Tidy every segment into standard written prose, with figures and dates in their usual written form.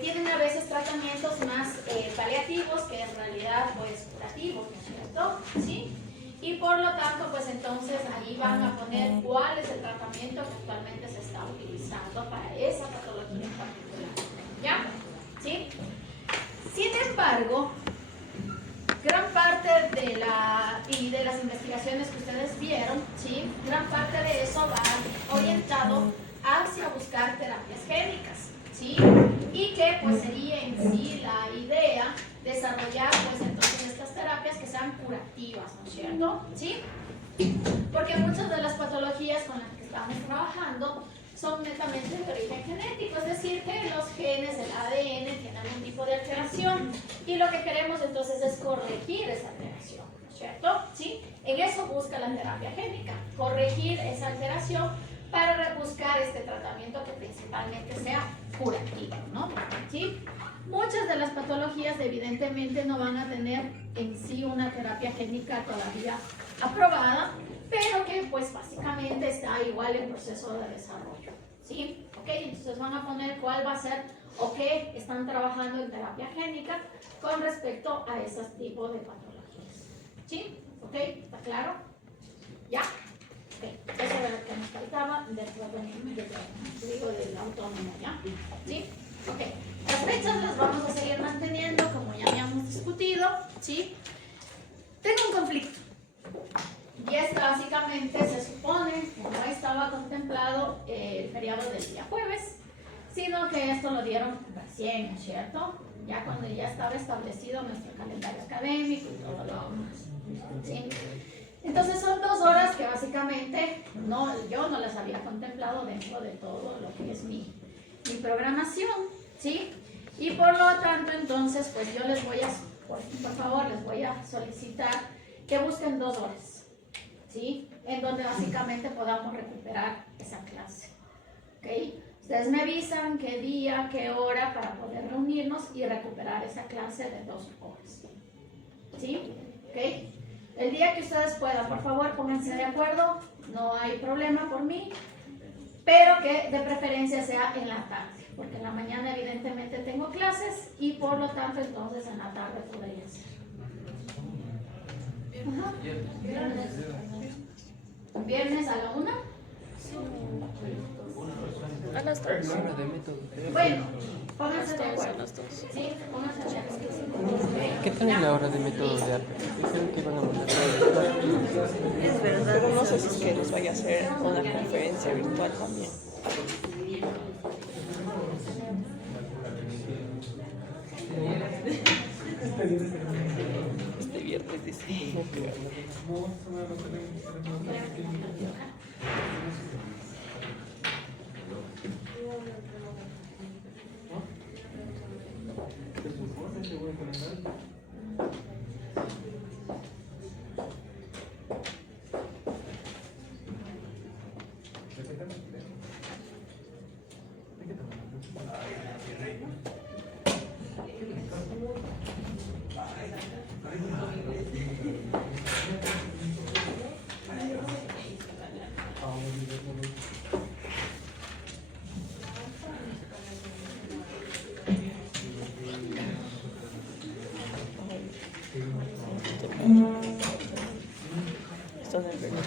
tienen a veces tratamientos más paliativos que en realidad pues curativos, ¿no es cierto? ¿Sí? Y por lo tanto, pues entonces ahí van a poner cuál es el tratamiento que actualmente se está utilizando para esa patología en particular. ¿Ya? ¿Sí? Sin embargo, gran parte de las investigaciones que ustedes vieron, ¿sí? Gran parte de eso va orientado hacia buscar terapias génicas, ¿sí? Y que pues sería en sí la idea desarrollar pues entonces estas terapias que sean curativas, ¿no es cierto? ¿Sí? Porque muchas de las patologías con las que estamos trabajando son netamente de origen genético, es decir, que los genes del ADN tienen algún tipo de alteración y lo que queremos entonces es corregir esa alteración, ¿no es cierto? ¿Sí? En eso busca la terapia génica, corregir esa alteración para buscar este tratamiento que principalmente sea curativo, ¿no? ¿Sí? Muchas de las patologías evidentemente no van a tener en sí una terapia génica todavía aprobada, pero que pues básicamente está igual en proceso de desarrollo, ¿sí? ¿Ok? Entonces van a poner cuál va a ser o qué están trabajando en terapia génica con respecto a esos tipos de patologías, ¿sí? ¿Ok? ¿Está claro? ¿Ya? Ok, eso era lo que nos faltaba del autónomo, ¿ya? ¿Sí? Ok, las fechas las vamos a seguir manteniendo como ya habíamos discutido, ¿sí? Tengo un conflicto. Y es que básicamente se supone que no estaba contemplado el feriado del día jueves, sino que esto lo dieron recién, ¿no es cierto? Ya cuando ya estaba establecido nuestro calendario académico y todo lo demás, ¿sí? Entonces son 2 horas que básicamente yo no las había contemplado dentro de todo lo que es mi programación, ¿sí? Y por lo tanto entonces pues yo les voy a, por favor, les voy a solicitar que busquen 2 horas, ¿sí? En donde básicamente podamos recuperar esa clase, ¿ok? Ustedes me avisan qué día, qué hora para poder reunirnos y recuperar esa clase de 2 horas, ¿sí? ¿Ok? El día que ustedes puedan, por favor, pónganse de acuerdo, no hay problema por mí, pero que de preferencia sea en la tarde, porque en la mañana evidentemente tengo clases y por lo tanto entonces en la tarde podría ser. Ajá. ¿Viernes a la 1? A las 2. Bueno, pónganse de acuerdo. A las 2. Sí, pónganse de acuerdo. ¿Qué tal es la hora de método de arte? Dijeron que iban a mandar todo. Es verdad, pero no sé si es que les vaya a hacer una conferencia virtual también. Este viernes dice. Esto no es verdad.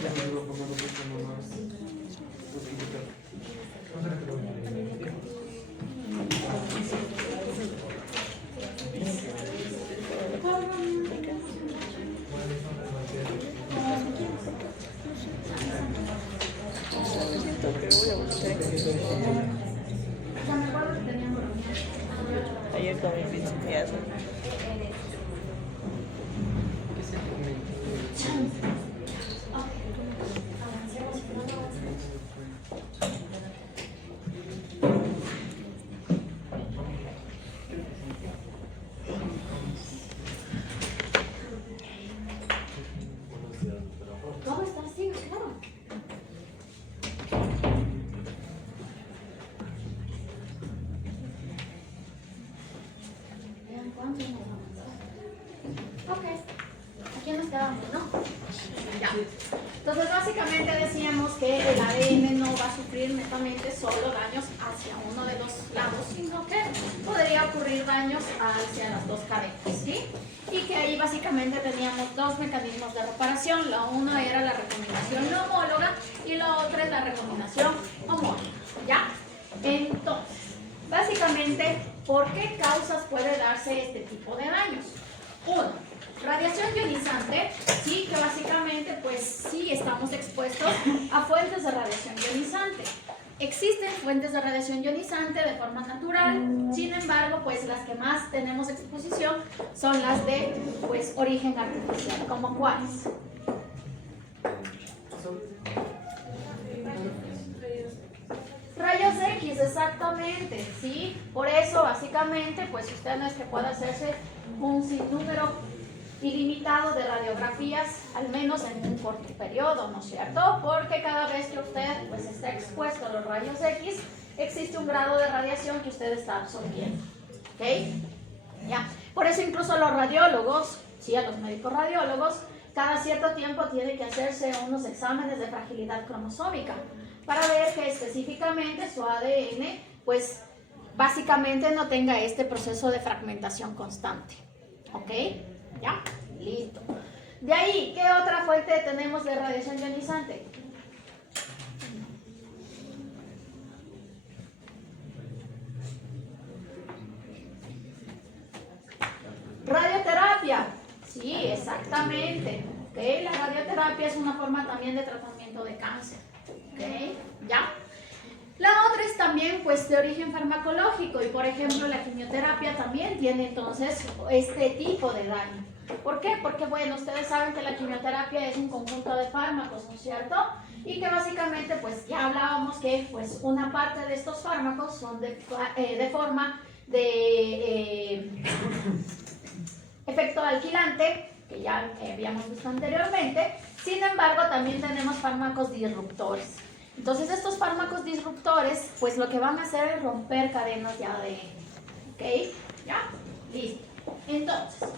Ayer también vi su pieza. ¿Cómo estás? Sí, claro. Vean cuánto hemos avanzado. básicamente decíamos que el ADN no va a sufrir netamente solo daños hacia uno de los lados, sino que podría ocurrir daños hacia las dos cadenas, ¿sí? Y que ahí básicamente teníamos dos mecanismos de reparación. La una era la recombinación no homóloga y la otra es la recombinación homóloga, ¿ya? Entonces, básicamente, ¿por qué causas puede darse este tipo de daños? Uno, radiación ionizante, sí, que básicamente, pues sí, estamos expuestos a fuentes de radiación ionizante. Existen fuentes de radiación ionizante de forma natural, sin embargo, pues las que más tenemos exposición son las de, pues, origen artificial, ¿como cuáles? Rayos X, exactamente, ¿sí? Por eso, básicamente, pues usted no es que pueda hacerse un sinnúmero ilimitado de radiografías, al menos en un corto periodo, ¿no es cierto? Porque cada vez que usted pues está expuesto a los rayos X, existe un grado de radiación que usted está absorbiendo, ¿ok? Ya. Por eso incluso los radiólogos, sí, a los médicos radiólogos, cada cierto tiempo tienen que hacerse unos exámenes de fragilidad cromosómica para ver que específicamente su ADN, pues básicamente no tenga este proceso de fragmentación constante, ¿ok? ¿Ya? Listo. De ahí, ¿qué otra fuente tenemos de radiación ionizante? Radioterapia. Sí, exactamente. ¿Okay? La radioterapia es una forma también de tratamiento de cáncer. ¿Okay? ¿Ya? La otra es también pues de origen farmacológico y por ejemplo la quimioterapia también tiene entonces este tipo de daño. ¿Por qué? Porque bueno, ustedes saben que la quimioterapia es un conjunto de fármacos, ¿no es cierto? Y que básicamente pues ya hablábamos que pues una parte de estos fármacos son de forma de efecto alquilante, que ya habíamos visto anteriormente. Sin embargo, también tenemos fármacos disruptores. Entonces, estos fármacos disruptores, pues lo que van a hacer es romper cadenas de ADN. ¿Ok? ¿Ya? Listo. Entonces,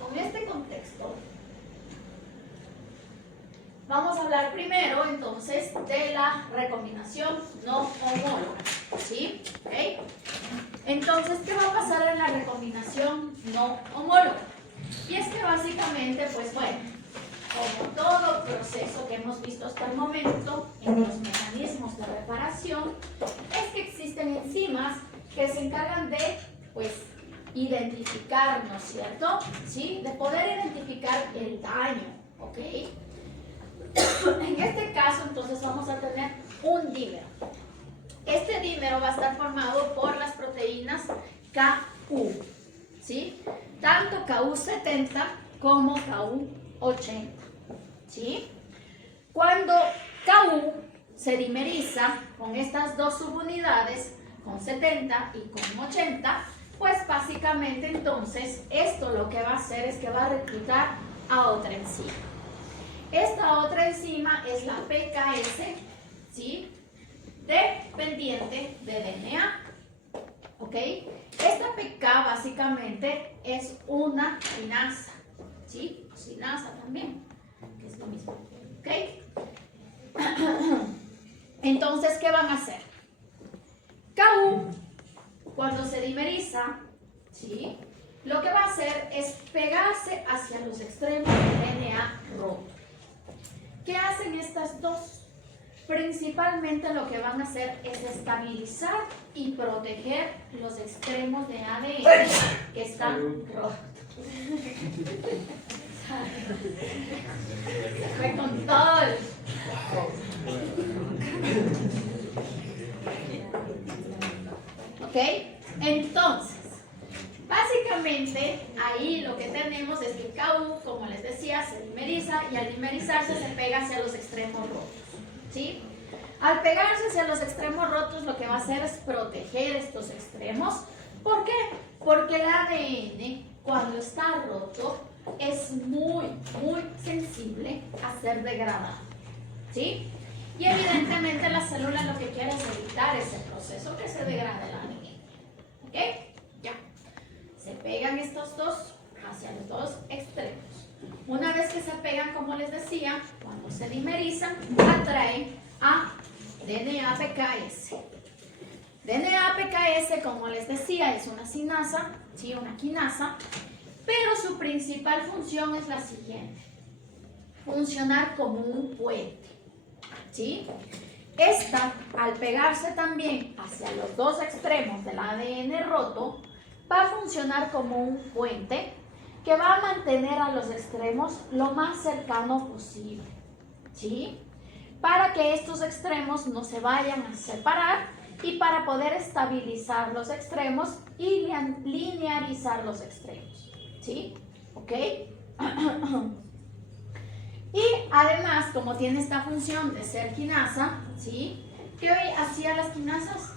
con este contexto, vamos a hablar primero, entonces, de la recombinación no homóloga. ¿Sí? ¿Ok? Entonces, ¿qué va a pasar en la recombinación no homóloga? Y es que básicamente, pues bueno, como todo proceso que hemos visto hasta el momento en los mecanismos de reparación, es que existen enzimas que se encargan de, pues, identificar, ¿no es cierto? ¿Sí? De poder identificar el daño, ¿ok? En este caso, entonces, vamos a tener un dímero. Este dímero va a estar formado por las proteínas Ku, ¿sí? Tanto Ku70 como Ku80, ¿sí? Cuando Ku se dimeriza con estas dos subunidades, con 70 y con 80, pues básicamente entonces esto lo que va a hacer es que va a reclutar a otra enzima. Esta otra enzima es la PKS, ¿sí? Dependiente de DNA, ¿ok? Esta PK básicamente es una quinasa, ¿sí? Sinasa también, que es lo mismo, ¿ok? Entonces, ¿qué van a hacer? Ku, cuando se dimeriza, ¿sí? Lo que va a hacer es pegarse hacia los extremos del DNA roto. ¿Qué hacen estas dos? Principalmente lo que van a hacer es estabilizar y proteger los extremos de ADN que están rotos. Se fue con todo. ¿Ok? Entonces, básicamente ahí lo que tenemos es que Ku, como les decía, se dimeriza y al dimerizarse se pega hacia los extremos rotos. ¿Sí? Al pegarse hacia los extremos rotos, lo que va a hacer es proteger estos extremos. ¿Por qué? Porque el ADN, cuando está roto, es muy sensible a ser degradado. ¿Sí? Y evidentemente la célula lo que quiere es evitar ese proceso que se degrade el ADN. ¿Ok? Ya. Se pegan estos dos hacia los dos extremos. Una vez que se pegan, como les decía, cuando cuando se dimerizan, atraen a DNA-PKS. DNA-PKS, como les decía, es una sinasa, ¿sí? Una quinasa, pero su principal función es la siguiente: funcionar como un puente, ¿sí? Esta, al pegarse también hacia los dos extremos del ADN roto, va a funcionar como un puente que va a mantener a los extremos lo más cercano posible, ¿sí? Para que estos extremos no se vayan a separar y para poder estabilizar los extremos y linearizar los extremos, ¿sí? ¿Ok? Y además, como tiene esta función de ser quinasa, ¿sí? ¿Qué hacían las quinasas?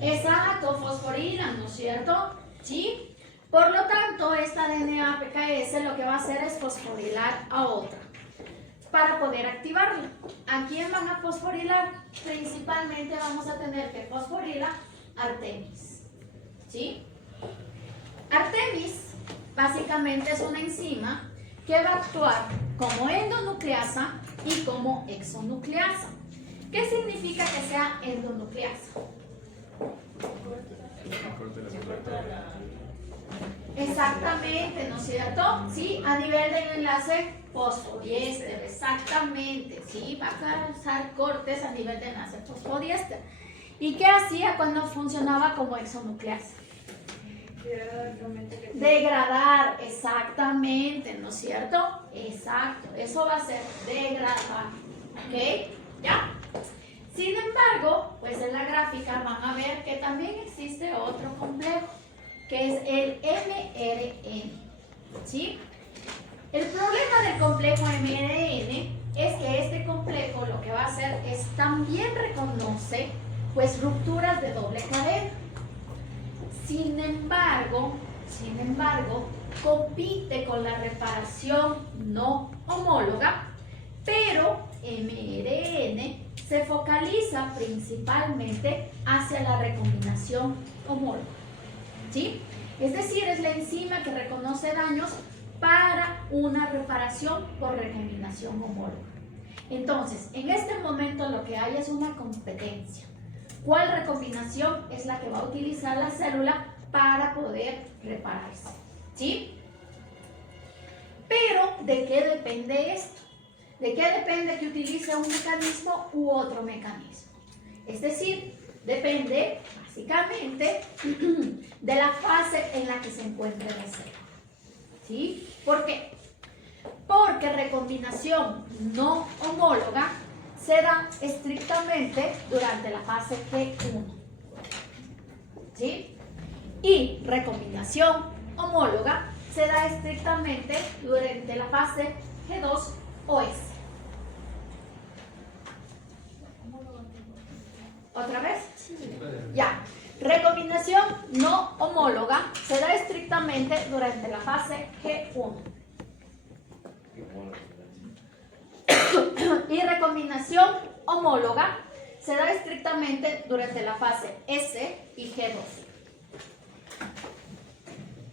Exacto, fosforilan, ¿no es cierto? ¿Sí? Por lo tanto, esta DNA-PKS lo que va a hacer es fosforilar a otra para poder activarla. ¿A quién van a fosforilar? Principalmente vamos a tener que fosforilar Artemis, ¿sí? Artemis básicamente es una enzima que va a actuar como endonucleasa y como exonucleasa. ¿Qué significa que sea endonucleasa? Exactamente, ¿no es cierto? Sí, a nivel del enlace fosfodiéster, exactamente, sí, va a causar cortes a nivel del enlace fosfodiéster. ¿Y qué hacía cuando funcionaba como exonucleasa? Degradar, exactamente, ¿no es cierto? Exacto, eso va a ser degradar, ¿ok? ¿Ya? Sin embargo, pues en la gráfica van a ver que también existe otro complejo, que es el mRN, ¿sí? El problema del complejo mRN es que este complejo lo que va a hacer es también reconoce pues rupturas de doble cadena. Sin embargo, compite con la reparación no homóloga, pero mRN se focaliza principalmente hacia la recombinación homóloga, ¿sí? Es decir, es la enzima que reconoce daños para una reparación por recombinación homóloga. Entonces, en este momento lo que hay es una competencia. ¿Cuál recombinación es la que va a utilizar la célula para poder repararse? ¿Sí? Pero, ¿de qué depende esto? ¿De qué depende que utilice un mecanismo u otro mecanismo? Es decir, depende básicamente de la fase en la que se encuentre la célula. ¿Sí? ¿Por qué? Porque recombinación no homóloga se da estrictamente durante la fase G1. ¿Sí? Y recombinación homóloga se da estrictamente durante la fase G2 o S. ¿Otra vez? Ya. Recombinación no homóloga se da estrictamente durante la fase G1. Y recombinación homóloga se da estrictamente durante la fase S y G2.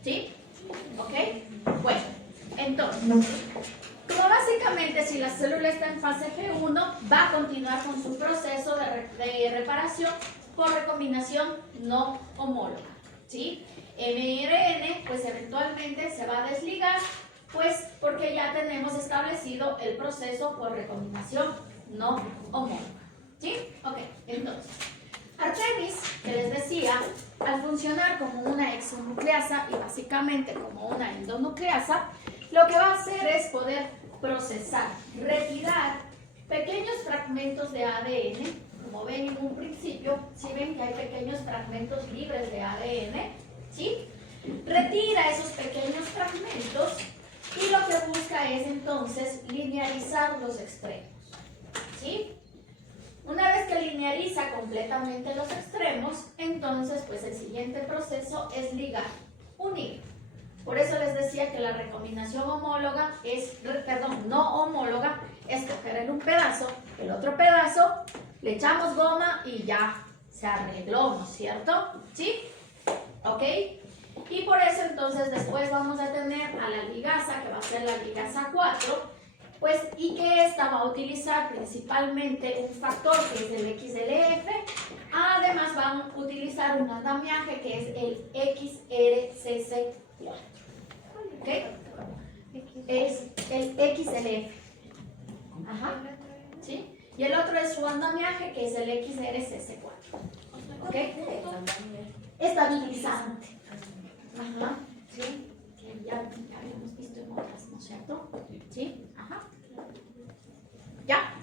¿Sí? ¿Ok? Bueno, entonces, como básicamente si la célula está en fase G1, va a continuar con su proceso de reparación por recombinación no homóloga. ¿Sí? mRN, pues eventualmente se va a desligar, pues porque ya tenemos establecido el proceso por recombinación no homóloga. ¿Sí? Ok, entonces, Artemis, que les decía, al funcionar como una exonucleasa y básicamente como una endonucleasa, lo que va a hacer es poder procesar, retirar pequeños fragmentos de ADN. Como ven en un principio, si ven que hay pequeños fragmentos libres de ADN, ¿sí? Retira esos pequeños fragmentos y lo que busca es entonces linearizar los extremos, ¿sí? Una vez que lineariza completamente los extremos, entonces pues el siguiente proceso es ligar, unir. Por eso les decía que la recombinación homóloga es, no homóloga, es coger en un pedazo, el otro pedazo, le echamos goma y ya se arregló, ¿no es cierto? ¿Sí? ¿Ok? Y por eso entonces después vamos a tener a la ligasa, que va a ser la ligasa 4, pues, y que esta va a utilizar principalmente un factor que es el XLF. Además van a utilizar un andamiaje que es el XRCC4. ¿Ok? Es el XLF. Ajá. ¿Sí? Y el otro es su andamiaje que es el XRCC4. ¿Ok? Estabilizante. Ajá. ¿Sí? Que ya habíamos visto en otras, ¿no es cierto? ¿Sí? Ajá. ¿Ya?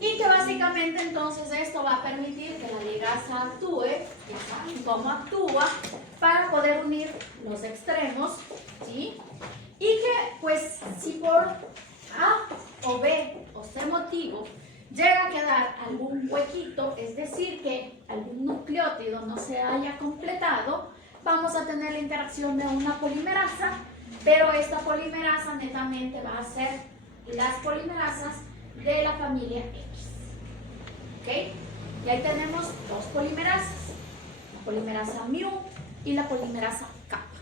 Y que básicamente entonces esto va a permitir que la ligasa actúe, ya saben cómo actúa, para poder unir los extremos, ¿sí? Y que pues si por A o B o C motivo llega a quedar algún huequito, es decir, que algún nucleótido no se haya completado, vamos a tener la interacción de una polimerasa, pero esta polimerasa netamente va a ser las polimerasas de la familia X. ¿Ok? Y ahí tenemos dos polimerasas, la polimerasa mu y la polimerasa kappa.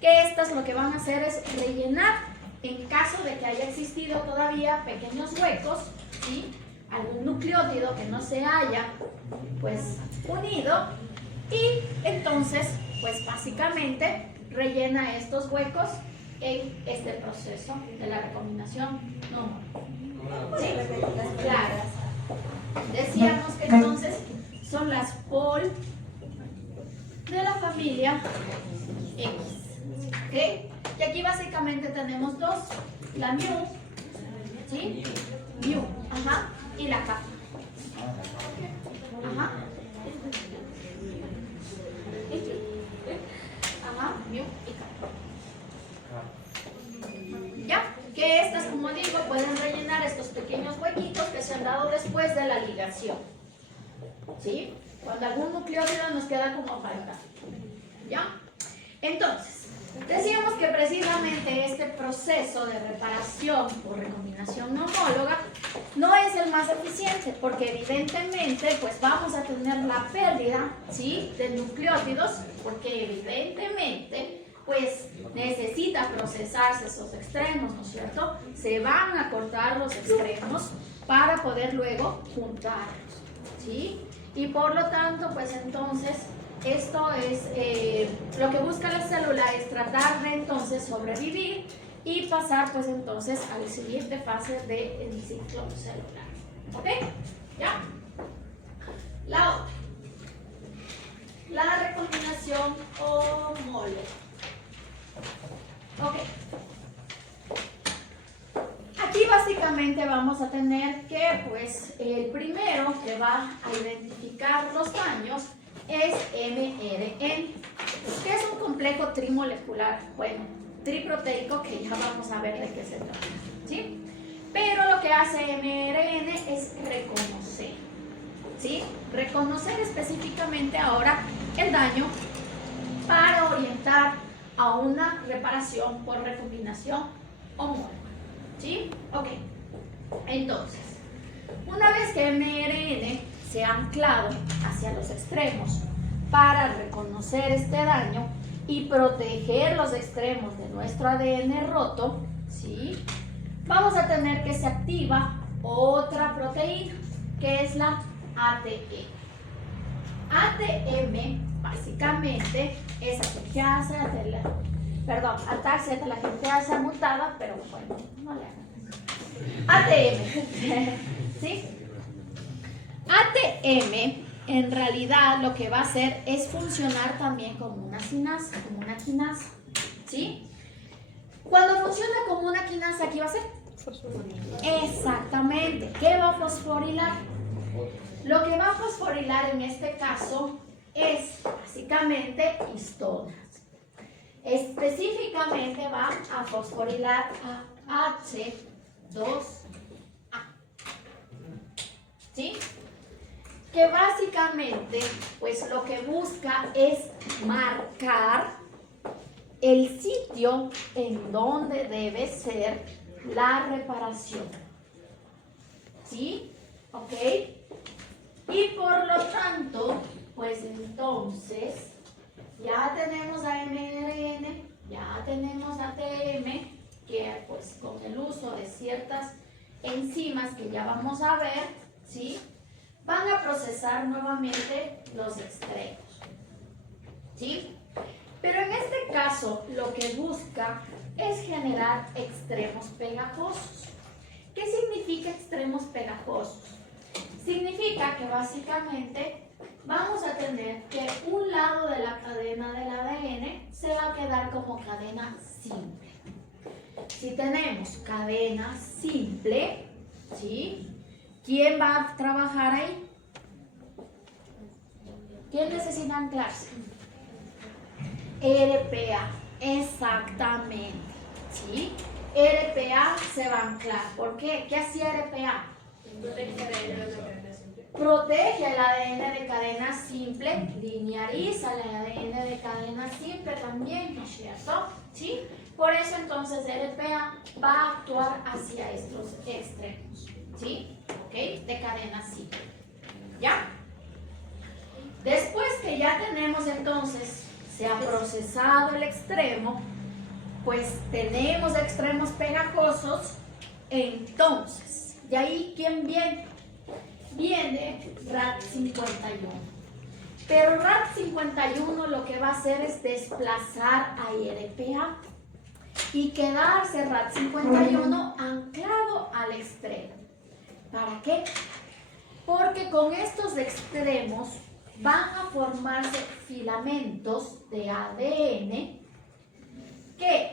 Que estas lo que van a hacer es rellenar en caso de que haya existido todavía pequeños huecos, ¿sí? Algún nucleótido que no se haya pues unido, y entonces pues básicamente rellena estos huecos en este proceso de la recombinación no. ¿Sí? Claro. Decíamos que entonces son las pol de la familia X. ¿Ok? Y aquí básicamente tenemos dos, la mu, ¿sí? Mu, ajá, y la kappa. Ajá. Ajá, mu y kappa. ¿Ya? Que estas, como digo, pueden rellenar estos pequeños huequitos que se han dado después de la ligación. ¿Sí? Cuando algún nucleótido nos queda como falta. ¿Ya? Entonces, decíamos que precisamente este proceso de reparación por recombinación no homóloga no es el más eficiente, porque evidentemente pues vamos a tener la pérdida, ¿sí?, de nucleótidos, porque evidentemente pues necesita procesarse esos extremos, ¿no es cierto? Se van a cortar los extremos para poder luego juntarlos, ¿sí? Y por lo tanto pues entonces esto es lo que busca la célula, es tratar de entonces sobrevivir y pasar pues entonces a la siguiente fase del ciclo celular. ¿Ok? ¿Ya? La otra. La recombinación homóloga. Ok. Aquí básicamente vamos a tener que pues el primero que va a identificar los daños es mRNA, que es un complejo trimolecular, bueno, triproteico, que ya vamos a ver de qué se trata, ¿sí? Pero lo que hace mRNA es reconocer, ¿sí? Reconocer específicamente ahora el daño para orientar a una reparación por recombinación homóloga, ¿sí? Ok, entonces, una vez que mRNA se ha anclado hacia los extremos para reconocer este daño y proteger los extremos de nuestro ADN roto, ¿sí?, vamos a tener que se activa otra proteína, que es la ATM. ATM básicamente es ataxia telangiectasia mutada, pero bueno, no le hagan. ATM, ¿sí? ATM en realidad lo que va a hacer es funcionar también como una quinasa, ¿sí? Cuando funciona como una quinasa, ¿qué va a hacer? Exactamente. ¿Qué va a fosforilar? Lo que va a fosforilar en este caso es básicamente histonas. Específicamente va a fosforilar a H2A. ¿Sí? Que básicamente pues lo que busca es marcar el sitio en donde debe ser la reparación. ¿Sí? ¿Ok? Y por lo tanto, pues entonces ya tenemos a mRN, ya tenemos a ATM, que pues con el uso de ciertas enzimas que ya vamos a ver, ¿sí? Van a procesar nuevamente los extremos, ¿sí? Pero en este caso lo que busca es generar extremos pegajosos. ¿Qué significa extremos pegajosos? Significa que básicamente vamos a tener que un lado de la cadena del ADN se va a quedar como cadena simple. Si tenemos cadena simple, ¿sí? ¿Quién va a trabajar ahí? ¿Quién necesita anclarse? RPA, exactamente, ¿sí? RPA se va a anclar. ¿Por qué? ¿Qué hacía RPA? Protege el ADN de cadena simple, lineariza el ADN de cadena simple también, ¿no es cierto? ¿Sí? Por eso entonces RPA va a actuar hacia estos extremos, ¿sí? ¿Ok? De cadena simple. ¿Ya? Después que ya tenemos entonces, se ha procesado el extremo, pues tenemos extremos pegajosos, entonces, ¿de ahí quién viene? Viene RAD51. Pero RAD51 lo que va a hacer es desplazar a RPA y quedarse RAD51 anclado al extremo. ¿Para qué? Porque con estos extremos van a formarse filamentos de ADN que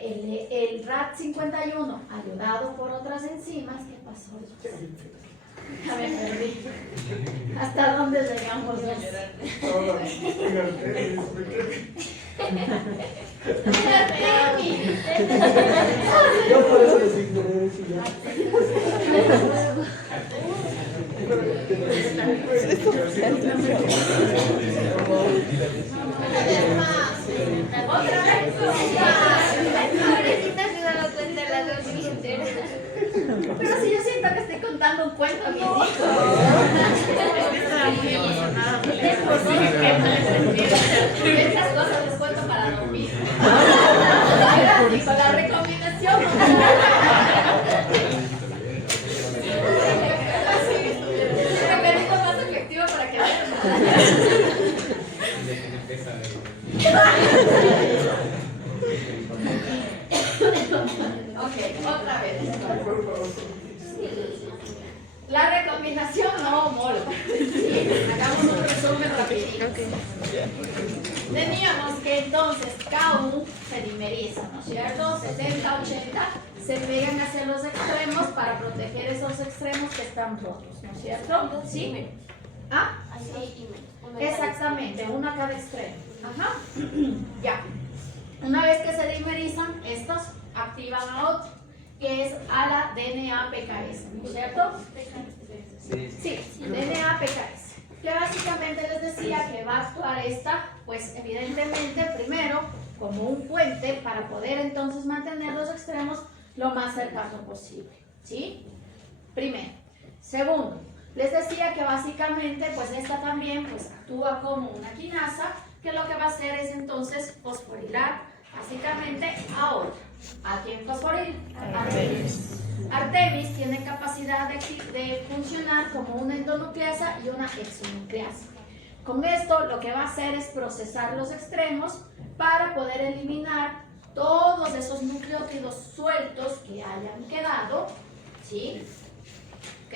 el RAD51, ayudado por otras enzimas, ¿qué pasó? Ya me perdí. ¿Hasta dónde llegamos? Yo por eso les ignoré. Otra vez. Pero si yo siento que estoy contando un cuento a mis hijos. Es posible que no les entiendan. Estas cosas les cuento para dormir. Ahora sí, con la recomendación. Pero esto es más efectivo para que vean. Ok, otra vez. La recombinación no mola. Hagamos un resumen rapidito. Teníamos que entonces K1 se dimeriza, ¿no es cierto? 70, 80 se pegan hacia los extremos para proteger esos extremos que están rotos, ¿no es cierto? ¿Sí? ¿Ah? Exactamente, uno a cada extremo. Ajá. Ya. Una vez que se dimerizan, estos activan a otro, que es a la DNA-PKS, ¿no es cierto? Sí, DNA-PKS. Que básicamente les decía que va a actuar esta, pues evidentemente primero como un puente para poder entonces mantener los extremos lo más cercano posible, ¿sí? Primero. Segundo, les decía que básicamente pues esta también pues actúa como una quinasa, que lo que va a hacer es entonces fosforilar básicamente a otra. ¿A quién fosforila? Artemis. Artemis tiene capacidad de funcionar como una endonucleasa y una exonucleasa. Con esto lo que va a hacer es procesar los extremos para poder eliminar todos esos nucleótidos sueltos que hayan quedado, ¿sí? ¿Ok?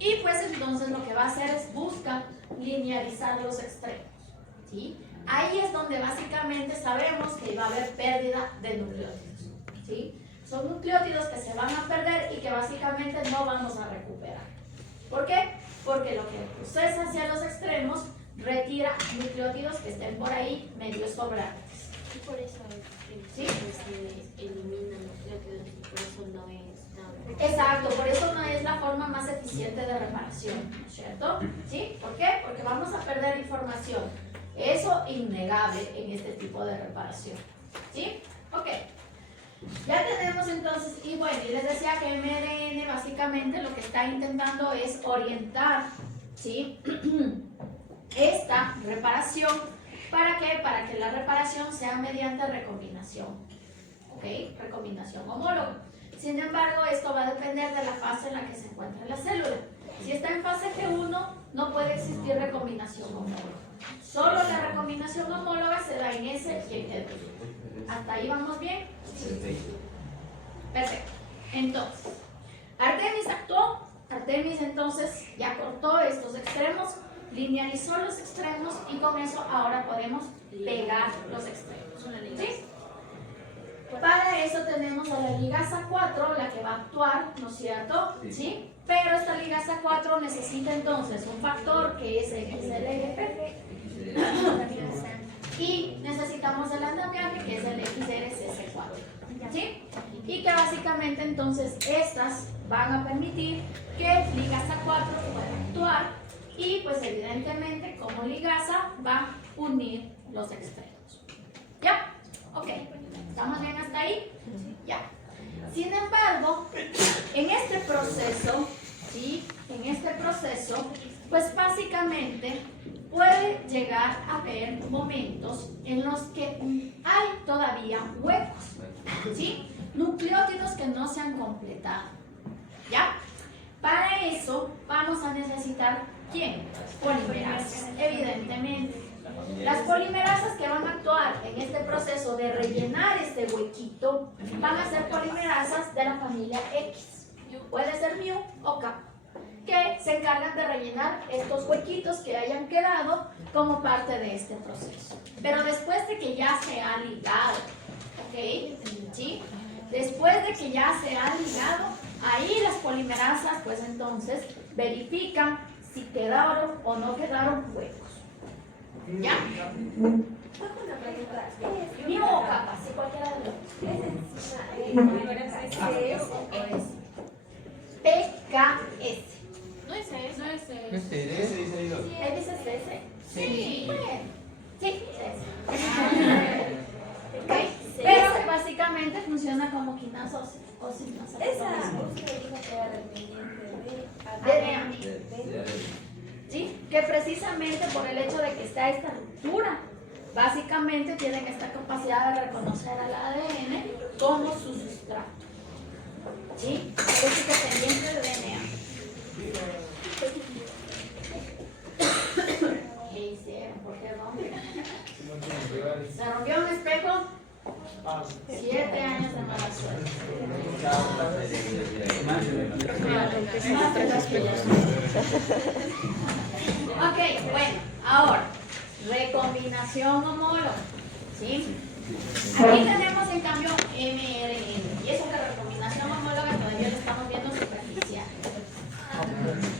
Y pues entonces lo que va a hacer es buscar linearizar los extremos, ¿sí? Ahí es donde básicamente sabemos que va a haber pérdida de nucleótidos, ¿sí? Son nucleótidos que se van a perder y que básicamente no vamos a recuperar. ¿Por qué? Porque lo que procesa hacia los extremos retira nucleótidos que estén por ahí medio sobrantes. Y por eso ¿sí? se eliminan nucleótidos y por eso no es nada. Exacto, por eso no es la forma más eficiente de reparación, ¿no es cierto? ¿Sí? ¿Por qué? Porque vamos a perder información. Eso innegable en este tipo de reparación. ¿Sí? Ok. Ya tenemos entonces, y bueno, y les decía que el mRN básicamente lo que está intentando es orientar, ¿sí? Esta reparación ¿Para qué? Para que la reparación sea mediante recombinación. ¿Ok? Recombinación homóloga. Sin embargo, esto va a depender de la fase en la que se encuentra la célula. Si está en fase G1, no puede existir recombinación homóloga. Solo la recombinación homóloga se da en S y en G2. ¿Hasta ahí vamos bien? Perfecto. Entonces, Artemis actuó. Artemis entonces ya cortó estos extremos, linealizó los extremos y con eso ahora podemos pegar los extremos. ¿Sí? Para eso tenemos a la ligasa 4, la que va a actuar, ¿no es cierto? ¿Sí? Pero esta ligasa 4 necesita entonces un factor que es XLGP y necesitamos el andamiaje que es el XRCC4. ¿Sí? Y que básicamente entonces estas van a permitir que ligasa 4 pueda actuar y pues evidentemente como ligasa va a unir los extremos. ¿Ya? Ok. ¿Estamos bien hasta ahí? Ya. Sin embargo, en este proceso, ¿sí? En este proceso, pues básicamente puede llegar a haber momentos en los que hay todavía huecos, ¿sí? Nucleótidos que no se han completado, ¿ya? Para eso vamos a necesitar, ¿quién? Polimerasas, evidentemente. Las polimerasas que van a actuar en este proceso de rellenar este huequito van a ser polimerasas de la familia X. Puede ser mu o kappa, que se encargan de rellenar estos huequitos que hayan quedado como parte de este proceso. Pero después de que ya se ha ligado, ¿ok? ¿Sí? Después de que ya se ha ligado, ahí las polimerasas pues entonces verifican si quedaron o no quedaron huecos. ¿Ya? Mu o kappa, si cualquiera de los dos. PKS. No es eso. ¿No es serio? ¿Ahí dices ese? Sí. Sí, ¿ok? Pero básicamente funciona como quinasa o sinasa. Esa usted dijo que era dependiente de ¿Sí? Que precisamente por el hecho de que está esta ruptura, básicamente tienen esta capacidad de reconocer al ADN como su sustrato. ¿Sí? Es dependiente de DNA. ¿Qué hicieron? ¿Por qué rompieron? ¿Se rompió un espejo? 7 años de mala suerte. Ok, bueno, ahora, recombinación homóloga, ¿sí? Aquí tenemos en cambio mRNA, y eso que recombinación homóloga todavía lo estamos viendo superficial.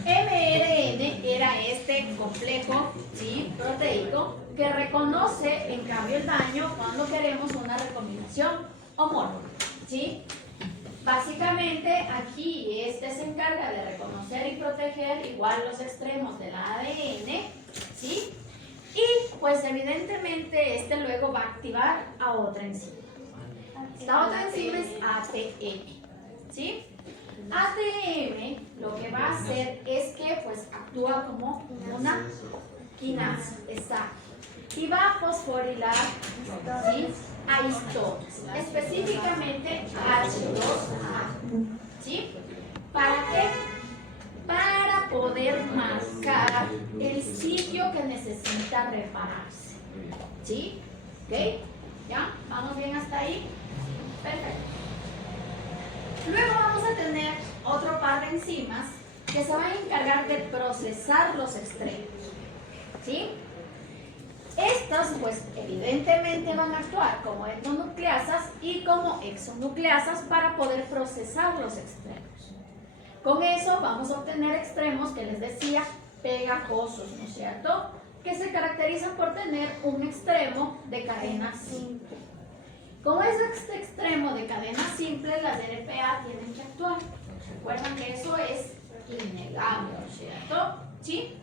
mRNA era este complejo, ¿sí? Proteico que reconoce en cambio el daño cuando queremos una recombinación homóloga, ¿sí? Básicamente aquí este se encarga de reconocer y proteger igual los extremos del ADN, ¿sí? Y pues evidentemente este luego va a activar a otra enzima. Esta otra enzima es ATM, ¿sí? ATM lo que va a hacer es que pues actúa como una quinasa, exacto. Y va a fosforilar, ¿sí? A histonas, específicamente H2A, ¿sí? ¿Para qué? Para poder marcar el sitio que necesita repararse, ¿sí? ¿Ok? ¿Ya? ¿Vamos bien hasta ahí? Perfecto. Luego vamos a tener otro par de enzimas que se van a encargar de procesar los extremos, ¿sí? Estas, pues, evidentemente van a actuar como endonucleasas y como exonucleasas para poder procesar los extremos. Con eso vamos a obtener extremos que les decía pegajosos, ¿no es cierto? Que se caracterizan por tener un extremo de cadena simple. Como es este extremo de cadena simple, las RPA tienen que actuar. Recuerdan que eso es innegable, ¿no es cierto? ¿Sí?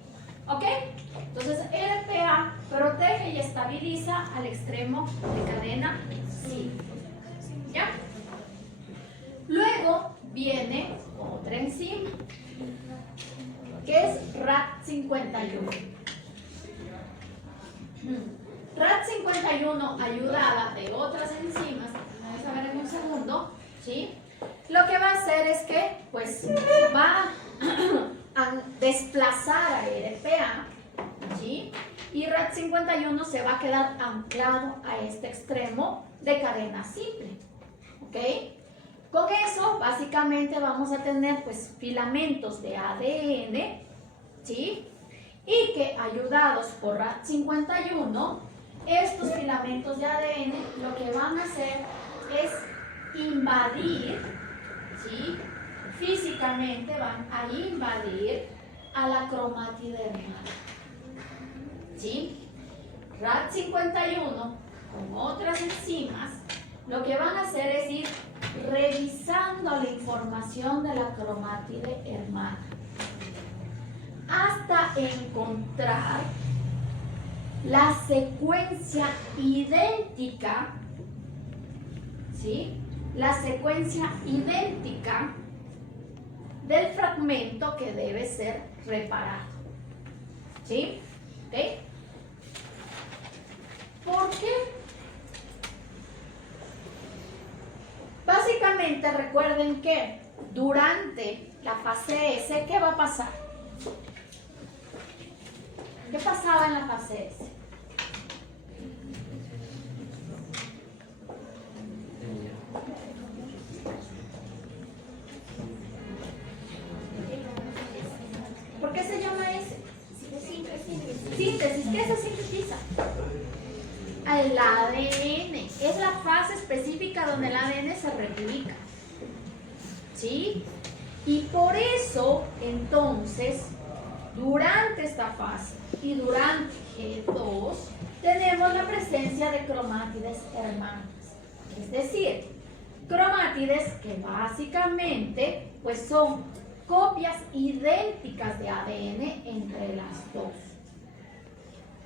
¿Ok? Entonces, RPA protege y estabiliza al extremo de cadena simple. ¿Ya? Luego viene otra enzima, que es RAD51. RAD51 ayudada de otras enzimas, vamos a ver en un segundo, ¿sí? Lo que va a hacer es que, pues, va a desplazar a ERPA, ¿sí? Y RAD51 se va a quedar anclado a este extremo de cadena simple, ¿ok? Con eso, básicamente, vamos a tener, pues, filamentos de ADN, ¿sí? Y que, ayudados por RAD51, estos filamentos de ADN lo que van a hacer es invadir, ¿sí? Físicamente van a invadir a la cromátide hermana, ¿sí? RAD51 con otras enzimas lo que van a hacer es ir revisando la información de la cromátide hermana hasta encontrar la secuencia idéntica, ¿sí? La secuencia idéntica del fragmento que debe ser reparado, ¿sí? ¿Ok? ¿Por qué? Básicamente recuerden que durante la fase S, ¿qué va a pasar? ¿Qué pasaba en la fase S? ¿Por qué se llama S? Síntesis. ¿Qué se sintetiza? El ADN. Es la fase específica donde el ADN se replica, ¿sí? Y por eso, entonces, durante esta fase y durante G2, tenemos la presencia de cromátides hermanas. Es decir, cromátides que básicamente, pues, son copias idénticas de ADN entre las dos,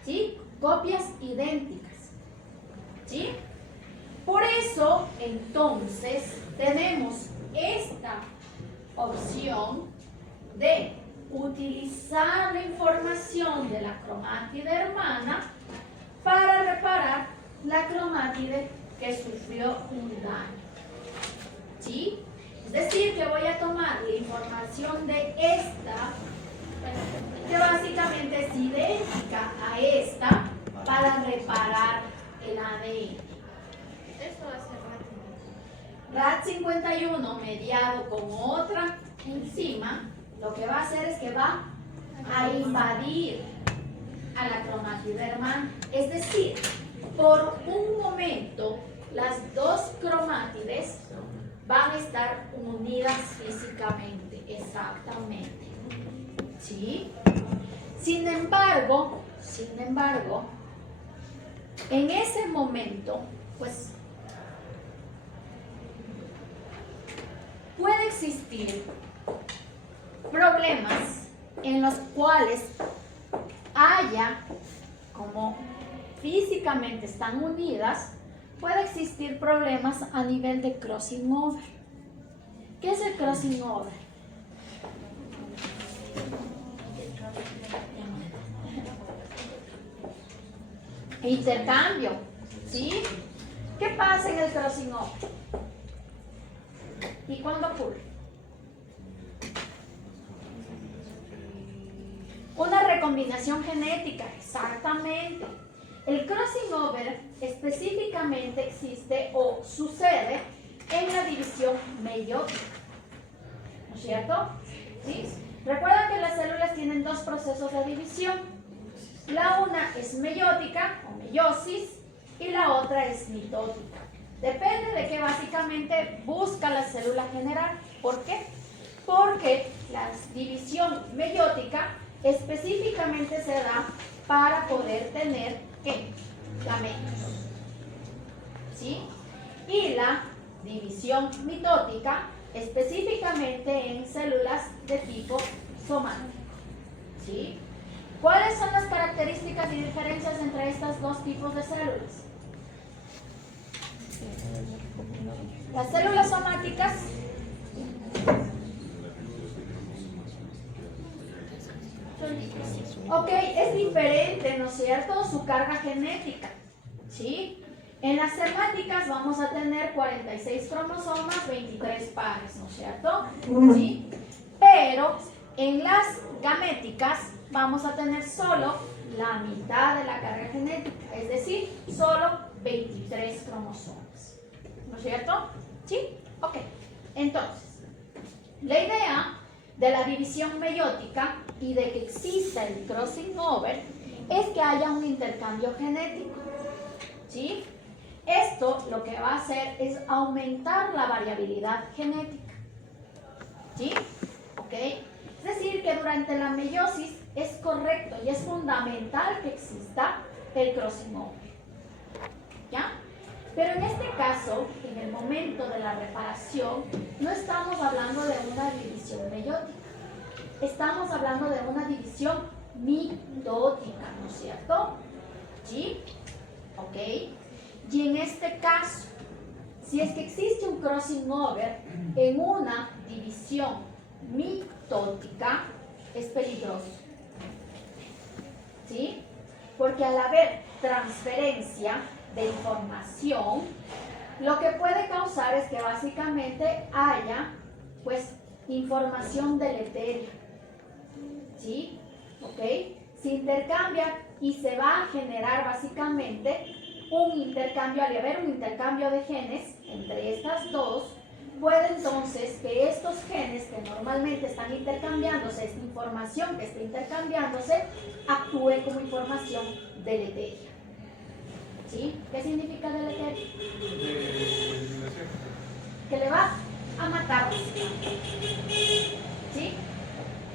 ¿sí? Copias idénticas, ¿sí? Por eso, entonces, tenemos esta opción de utilizar la información de la cromátide hermana para reparar la cromátide que sufrió un daño, ¿sí? Es decir, que voy a tomar la información de esta, que básicamente es idéntica a esta, para reparar el ADN. Eso va a ser RAD51 mediado con otra enzima, lo que va a hacer es que va a invadir a la cromátide hermana. Es decir, por un momento las dos cromátides van a estar unidas físicamente, exactamente, ¿sí? Sin embargo, en ese momento, pues, puede existir problemas en los cuales haya, como físicamente están unidas, puede existir problemas a nivel de crossing over. ¿Qué es el crossing over? Intercambio, ¿sí? ¿Qué pasa en el crossing over? ¿Y cuándo ocurre? Una recombinación genética, exactamente. El crossing over específicamente existe o sucede en la división meiótica, ¿no es cierto? ¿Sí? Recuerda que las células tienen dos procesos de división. La una es meiótica o meiosis y la otra es mitótica. Depende de qué básicamente busca la célula general. ¿Por qué? Porque la división meiótica específicamente se da para poder tener, ¿qué? Gametos, ¿sí? Y la división mitótica específicamente en células de tipo somático, ¿sí? ¿Cuáles son las características y diferencias entre estos dos tipos de células? Las células somáticas ok, es diferente, ¿no es cierto? Su carga genética, ¿sí? En las semánticas vamos a tener 46 cromosomas, 23 pares, ¿no es cierto? ¿Sí? Pero en las gaméticas vamos a tener solo la mitad de la carga genética, es decir, solo 23 cromosomas, ¿no es cierto? ¿Sí? Ok. Entonces, la idea de la división meiótica y de que exista el crossing over es que haya un intercambio genético, ¿sí? Esto lo que va a hacer es aumentar la variabilidad genética, ¿sí? ¿Ok? Es decir, que durante la meiosis es correcto y es fundamental que exista el crossing over, ¿ya? Pero en este caso, en el momento de la reparación, no estamos hablando de una división meiótica, estamos hablando de una división mitótica, ¿no es cierto? ¿Sí? ¿Ok? Y en este caso, si es que existe un crossing over en una división mitótica, es peligroso, ¿sí? Porque al haber transferencia de información, lo que puede causar es que básicamente haya, pues, información deleteria, ¿sí? ¿Ok? Se intercambia y se va a generar básicamente un intercambio, al haber un intercambio de genes entre estas dos, puede entonces que estos genes que normalmente están intercambiándose, esta información que está intercambiándose, actúe como información deleteria. ¿Sí? ¿Qué significa deleteria? Que le va a matar. ¿Sí?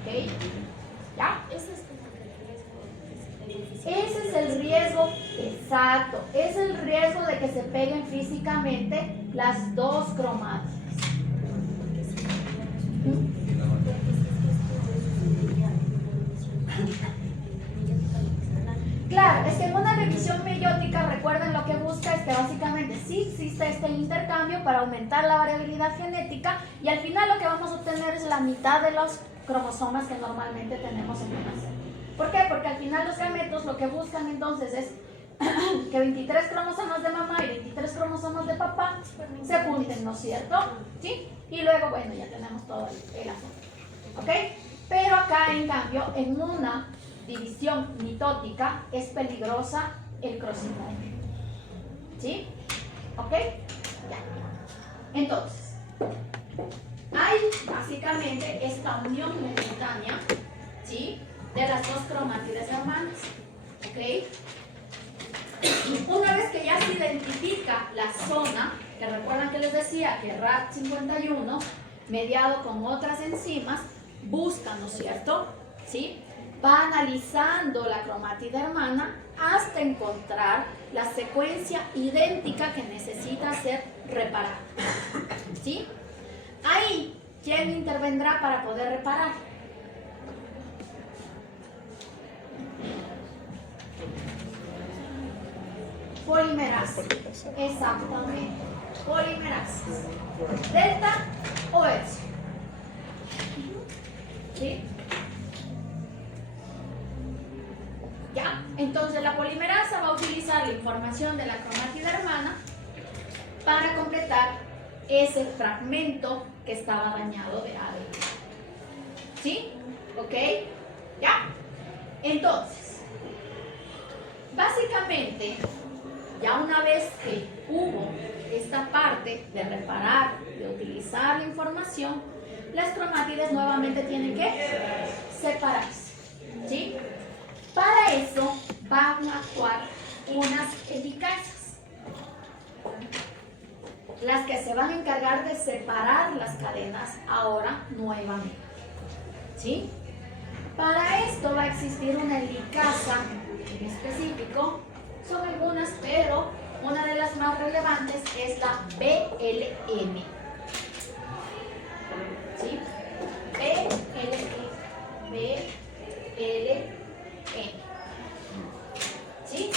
¿Ok? ¿Ya? Ese es como que el riesgo. Ese es el riesgo exacto, es el riesgo de que se peguen físicamente las dos cromáticas. Claro, es que en una revisión meiótica, recuerden, lo que busca es que básicamente sí existe este intercambio para aumentar la variabilidad genética y al final lo que vamos a obtener es la mitad de los cromosomas que normalmente tenemos en una célula. ¿Por qué? Porque al final los gametos lo que buscan entonces es que 23 cromosomas de mamá y 23 cromosomas de papá se junten, ¿no es cierto? ¿Sí? Y luego, bueno, ya tenemos todo el asunto. ¿Ok? Pero acá, en cambio, en una división mitótica es peligrosa el crossing over. ¿Sí? ¿Ok? Ya. Entonces, hay básicamente esta unión momentánea, ¿sí?, de las dos cromátides hermanas. ¿Ok? Una vez que ya se identifica la zona, que recuerdan que les decía que RAD51, mediado con otras enzimas, busca, ¿no es cierto? ¿Sí? Va analizando la cromatida hermana hasta encontrar la secuencia idéntica que necesita ser reparada. ¿Sí? Ahí, ¿quién intervendrá para poder reparar? Polimerasa. Exactamente. Polimerasa. Delta o Epsilon. ¿Sí? ¿Ya? Entonces la polimerasa va a utilizar la información de la cromatida hermana para completar ese fragmento que estaba dañado de ADN. ¿Sí? ¿Ok? ¿Ya? Entonces, básicamente, ya una vez que hubo esta parte de reparar, de utilizar la información, las cromátides nuevamente tienen que separarse, ¿sí? Para eso van a actuar unas helicasas, las que se van a encargar de separar las cadenas ahora nuevamente, ¿sí? Para esto va a existir una helicasa en específico. Son algunas, pero una de las más relevantes es la BLM. ¿Sí? BLM. ¿Sí?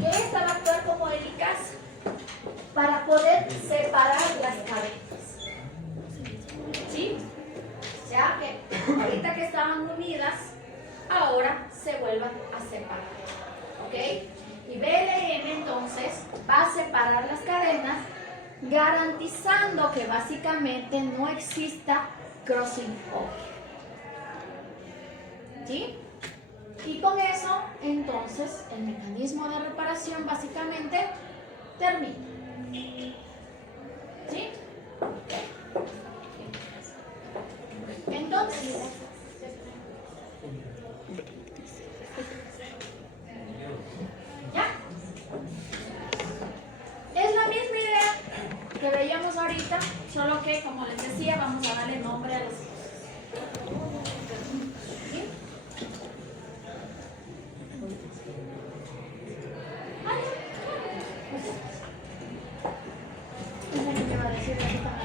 Que esta va a actuar como helicasa para poder separar las cadenas. ¿Sí? O sea que ahorita que estaban unidas, ahora se vuelvan a separar. ¿Ok? Y BLM entonces va a separar las cadenas, garantizando que básicamente no exista crossing over. ¿Sí? Y con eso, entonces, el mecanismo de reparación básicamente termina. ¿Sí? Entonces, ¿ya? Es la misma idea que veíamos ahorita, solo que, como les decía, vamos a darle nombre a las cosas. ¿Sí? Pensé que iba a decir eso tan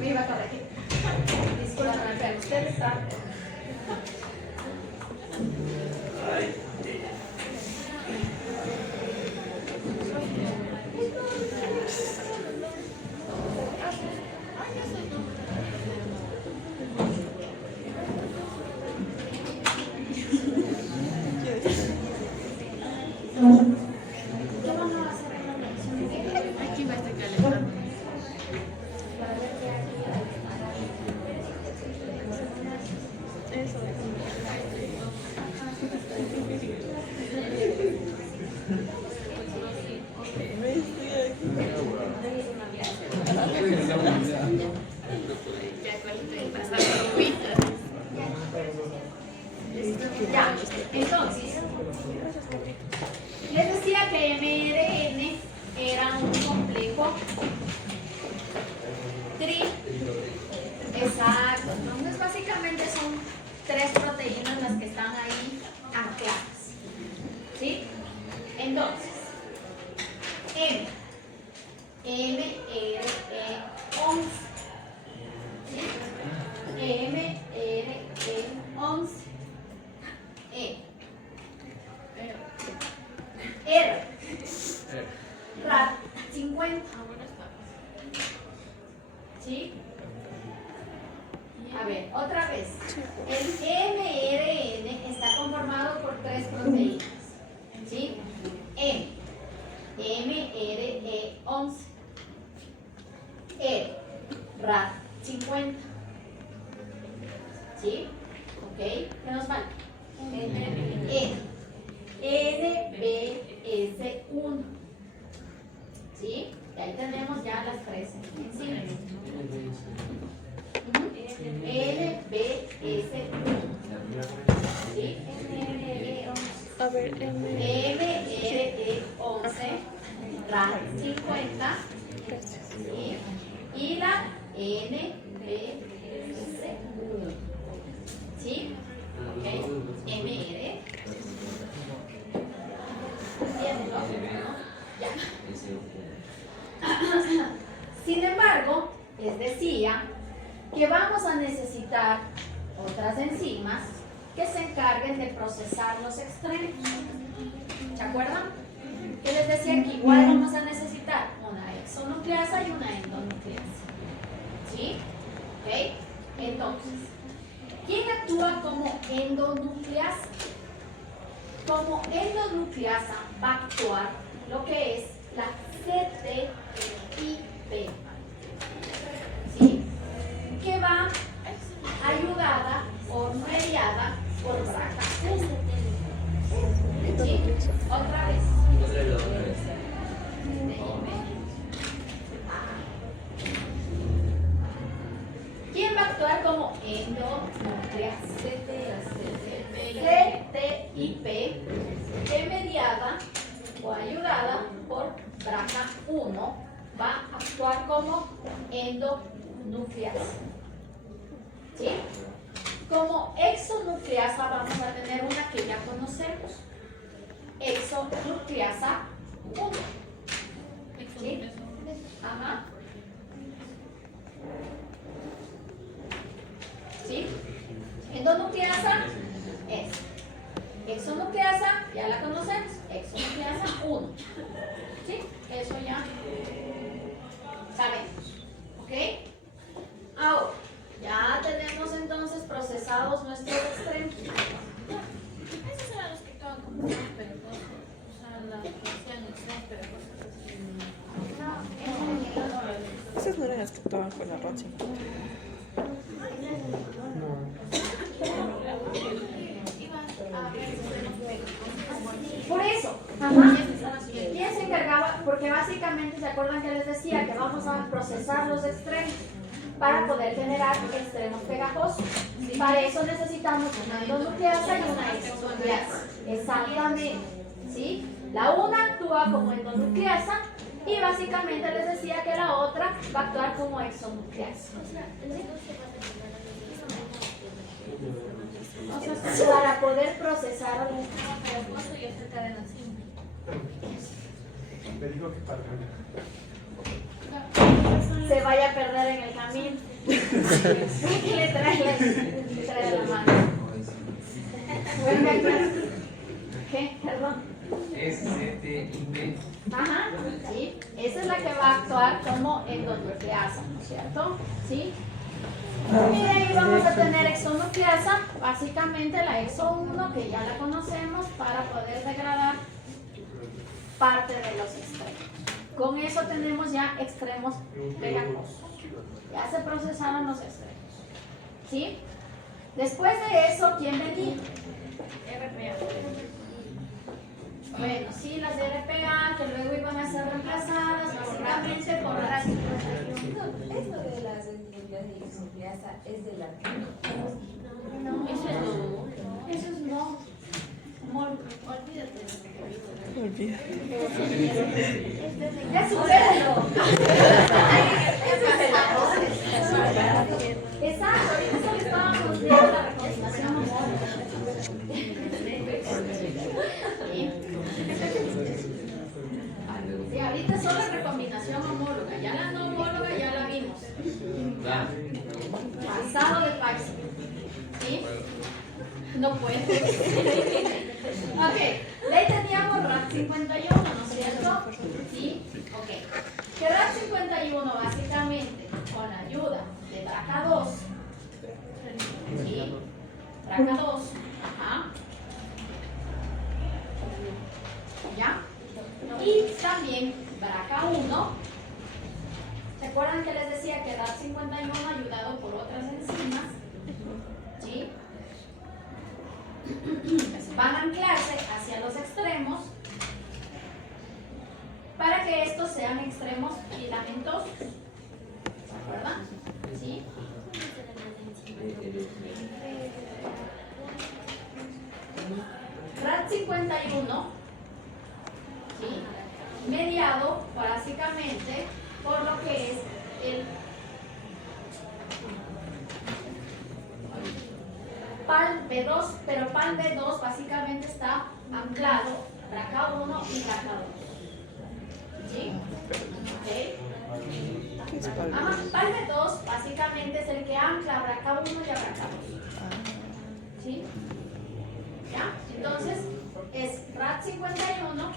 me iba a corregir. Disculpen, pero ustedes saben. ¿Qué van a hacer en la lección? Aquí va a estar calentando. Ya, entonces, les decía que mRN era un complejo exacto. Entonces, básicamente son 3 proteínas las que están ahí ancladas. ¿Sí? Entonces, MRE11. ¿Sí? MRE11. R. RAT 50. ¿Sí? A ver, otra vez. El mRN está conformado por 3 proteínas. ¿Sí? MRE11. RAT 50. ¿Sí? ¿Ok? ¿Qué nos falta? NBS1. ¿Sí? Y ahí tenemos ya las 3 encima. NBS1. ¿Sí? A ver, MRE11, RAT 50. ¿Sí? Y la NBS1. ¿Sí? ¿Ok? MR. ¿Entienden, no? Ya. Sin embargo, les decía que vamos a necesitar otras enzimas que se encarguen de procesar los extremos. ¿Se acuerdan? Que les decía que igual vamos a necesitar una exonucleasa y una endonucleasa. ¿Sí? ¿Ok? Entonces, ¿quién actúa como endonucleasa? Como endonucleasa va a actuar lo que es la CTIP. ¿Sí? Que va ayudada o mediada por BRCA1. ¿Sí? Otra vez. ¿Quién va a actuar como endonucleasa? CTIP, que mediada o ayudada por BRCA1 va a actuar como endonucleasa. ¿Sí? Como exonucleasa vamos a tener una que ya conocemos. Exonucleasa 1. ¿Sí? Ajá. ¿Sí? Endonucleasa es. Exonucleasa, ya la conocemos. Exonucleasa 1. ¿Sí? Eso ya sabemos. ¿Ok? Ahora, ya tenemos entonces procesados nuestros extremos. Esos eran los que acaban sean extraños, pero Esas no eran las que actuaban con la Roxy. Por eso, ajá. ¿Quién se encargaba? Porque básicamente se acuerdan que les decía que vamos a procesar los extremos para poder generar extremos pegajosos. Para eso necesitamos una endonucleasa y una exonucleasa. Exactamente. ¿Sí? La una actúa como endonucleasa y básicamente les decía que la otra va a actuar como exonucleasa. Para poder procesar algún Me dijo que para se vaya a perder en el camino. Y le trae la mano. Venga, ¿qué? Perdón. STIB. Ajá, sí. Esa es la que va a actuar como endonucleasa, ¿no es cierto? ¿Sí? Y de ahí vamos a tener exonucleasa, básicamente la exo 1, que ya la conocemos, para poder degradar parte de los extremos. Con eso tenemos ya extremos pegajosos. Ya se procesaron los extremos. ¿Sí? Después de eso, ¿quién venía? RPA. Bueno, sí, las RPA, que luego iban a ser reemplazadas básicamente por las... Esto de las endonucleasa y exonucleasa es de la No, eso es no. Olvídate. Ya supéralo. Eso es el amor. Exacto, ahorita solo estábamos viendo la recomendación homóloga. Sí, ahorita solo es recombinación homóloga. Ya la no homóloga ya la vimos. Pasado de Pax. ¿Sí? No puede. Ok, de ahí teníamos RAD 51, ¿no es cierto? ¿Sí? Ok. Que RAD 51 básicamente con ayuda de BRCA2. ¿Sí? BRCA2. Ajá. ¿Ya? Y también BRCA1. ¿Se acuerdan que les decía que RAD 51 ayudado por otras enzimas? ¿Sí? Van a anclarse hacia los extremos para que estos sean extremos filamentosos. ¿Se acuerdan? ¿Sí? RAD 51, ¿sí? Mediado básicamente por lo que es el PAL B2, pero PAL B2 básicamente está anclado BRCA1 y BRCA2. ¿Sí? ¿Ok? ¿Qué es Pablo? Ajá, PAL B2 básicamente es el que ancla BRCA1 y a BRCA2. ¿Sí? ¿Ya? Entonces es RAD 51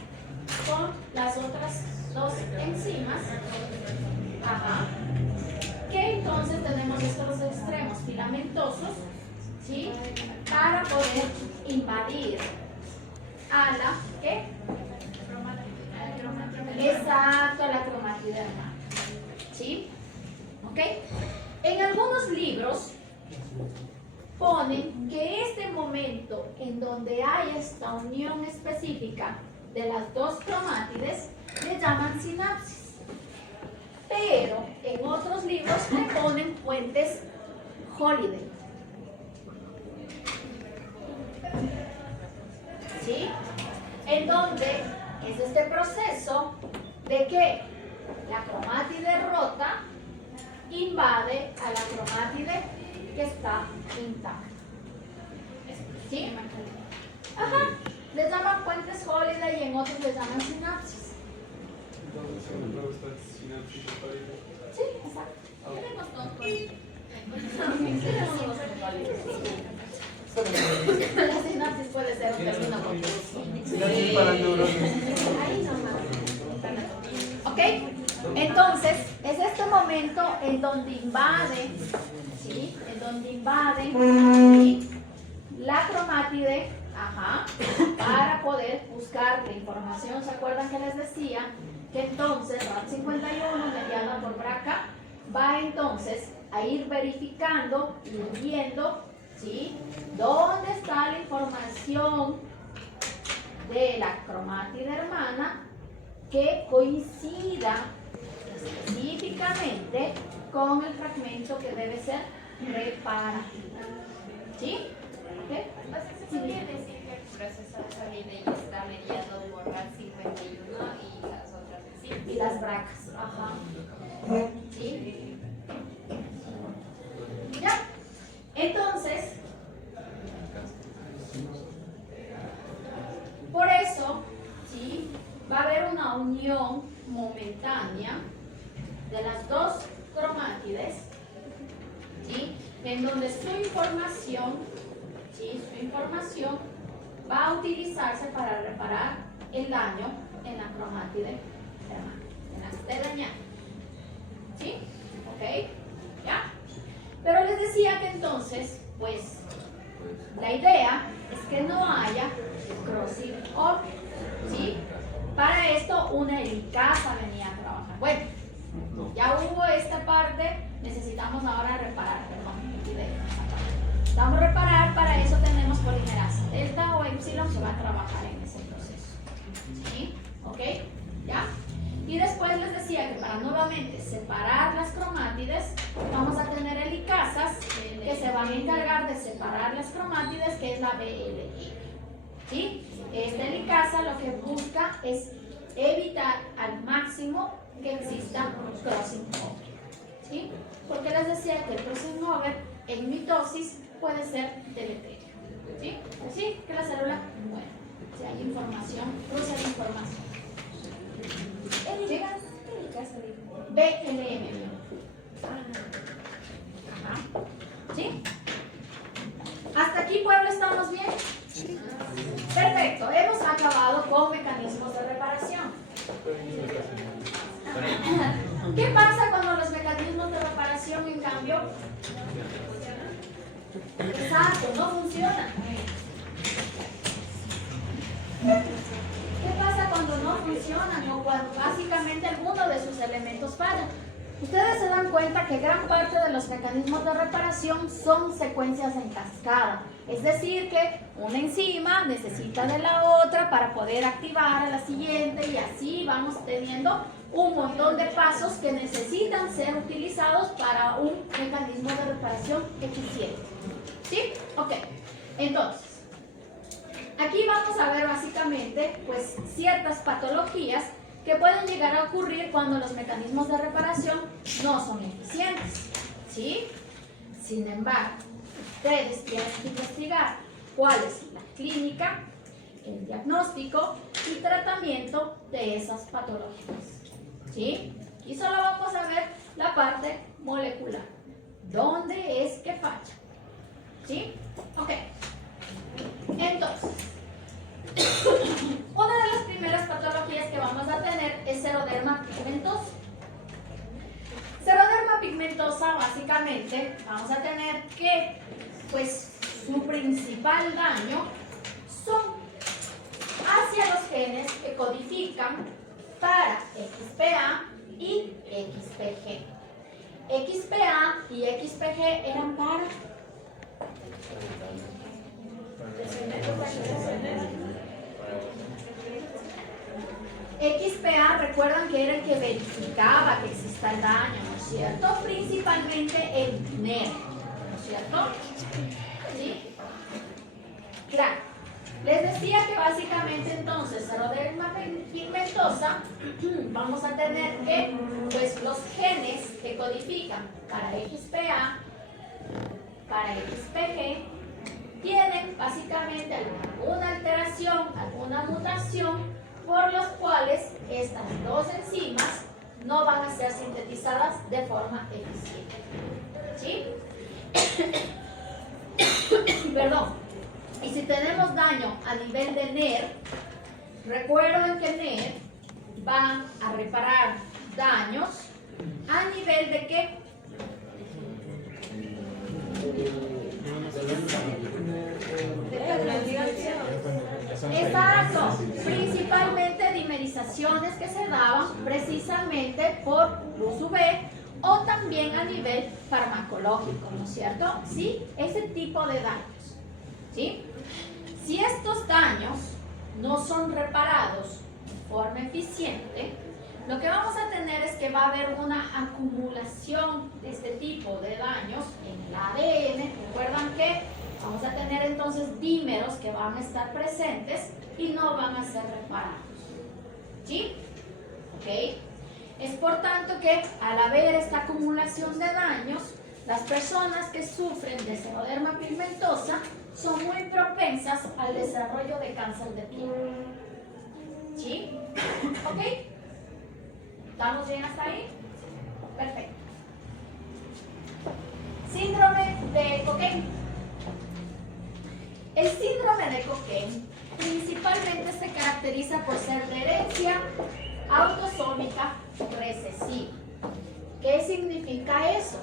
con las otras dos enzimas. Ajá. Que entonces tenemos estos extremos filamentosos, ¿sí? Para poder invadir a la, ¿qué? Exacto, a la cromatiderma. ¿Sí? ¿Ok? En algunos libros ponen que este momento en donde hay esta unión específica de las dos cromátides le llaman sinapsis. Pero en otros libros le ponen puentes Holiday. ¿Sí? En donde es este proceso de que la cromátide rota invade a la cromátide que está intacta. ¿Sí? Ajá. Les llaman puentes Holiday y en otros les llaman sinapsis. Sí, exacto. Tenemos la sinapsis puede ser un término confuso. para neuronas. Ahí nomás. ¿Ok? Entonces, es este momento en donde invade, ¿sí? En donde invade, ¿sí? La cromátide Ajá, para poder buscar la información. ¿Se acuerdan que les decía que entonces RAT 51 mediada por BRCA va entonces a ir verificando y viendo, ¿sí?, dónde está la información de la cromátide hermana que coincida específicamente con el fragmento que debe ser reparado? ¿Sí? ¿Okay? ¿Se quiere decir que el proceso de salida ya está mediado por RAT 51 y las otras enzimas? Y las bracas. Ajá. ¿Sí? ¿Ya? Entonces, por eso, ¿sí?, va a haber una unión momentánea de las dos cromátides, ¿sí?, en donde su información, ¿sí?, su información va a utilizarse para reparar el daño en la cromátide hermana, en la que esté dañada. ¿Sí? ¿Ok? ¿Ya? Pero les decía que entonces, pues, la idea es que no haya crossing over, ¿sí? Para esto una helicasa venía a trabajar. Bueno, ya hubo esta parte, necesitamos ahora reparar, perdón, me olvidé esta parte. Vamos a reparar, para eso tenemos polimerasa. Delta o epsilon se va a trabajar en ese proceso. ¿Sí? ¿Ok? ¿Ya? Y después les decía que para nuevamente separar las cromátides, vamos a tener helicasas que se van a encargar de separar las cromátides, que es la BLI. ¿Sí? Esta helicasa lo que busca es evitar al máximo que exista crossing over. ¿Sí? Porque les decía que el crossing over en mitosis puede ser deleterio. ¿Sí? Así que la célula muere. Si hay información, cruza la información. BLM. Ajá. ¿Sí? ¿Hasta aquí, pueblo, estamos bien? Sí. Perfecto. Hemos acabado con mecanismos de reparación. ¿Qué pasa cuando los mecanismos de reparación, en cambio? Exacto, no funcionan. ¿Qué pasa cuando no funcionan o cuando básicamente alguno de sus elementos falla? Ustedes se dan cuenta que gran parte de los mecanismos de reparación son secuencias en cascada. Es decir, que una enzima necesita de la otra para poder activar a la siguiente, y así vamos teniendo un montón de pasos que necesitan ser utilizados para un mecanismo de reparación eficiente. ¿Sí? Ok. Entonces, aquí vamos a ver básicamente pues ciertas patologías que pueden llegar a ocurrir cuando los mecanismos de reparación no son eficientes, ¿sí? Sin embargo, ustedes tienen que investigar cuál es la clínica, el diagnóstico y tratamiento de esas patologías, ¿sí? Y solo vamos a ver la parte molecular. ¿Dónde es que falla? ¿Sí? Ok. Entonces, una de las primeras patologías que vamos a tener es seroderma pigmentosa. Seroderma pigmentosa, básicamente, vamos a tener que, pues, su principal daño son hacia los genes que codifican para XPA y XPG. XPA y XPG eran para XPA, recuerdan que era el que verificaba que exista el daño, ¿no es cierto? Principalmente el NER, ¿no es cierto? ¿Sí? Claro. Les decía que básicamente entonces, seroderma pigmentosa, vamos a tener que, pues, los genes que codifican para XPA, para XPG, tienen básicamente alguna alteración, alguna mutación, por los cuales estas dos enzimas no van a ser sintetizadas de forma eficiente. ¿Sí? Perdón. Y si tenemos daño a nivel de NER, recuerden que NER va a reparar daños a nivel de ¿qué? Exacto, principalmente dimerizaciones que se daban precisamente por luz UV o también a nivel farmacológico, ¿no es cierto? Sí, ese tipo de daños, ¿sí? Si estos daños no son reparados de forma eficiente, lo que vamos a tener es que va a haber una acumulación de este tipo de daños en el ADN. Recuerdan que vamos a tener entonces dímeros que van a estar presentes y no van a ser reparados. ¿Sí? ¿Ok? Es por tanto que al haber esta acumulación de daños, las personas que sufren de xeroderma pigmentosa son muy propensas al desarrollo de cáncer de piel. ¿Sí? ¿Ok? ¿Estamos bien hasta ahí? Perfecto. Síndrome de Cockayne. El síndrome de Cockayne principalmente se caracteriza por ser de herencia autosómica recesiva. ¿Qué significa eso?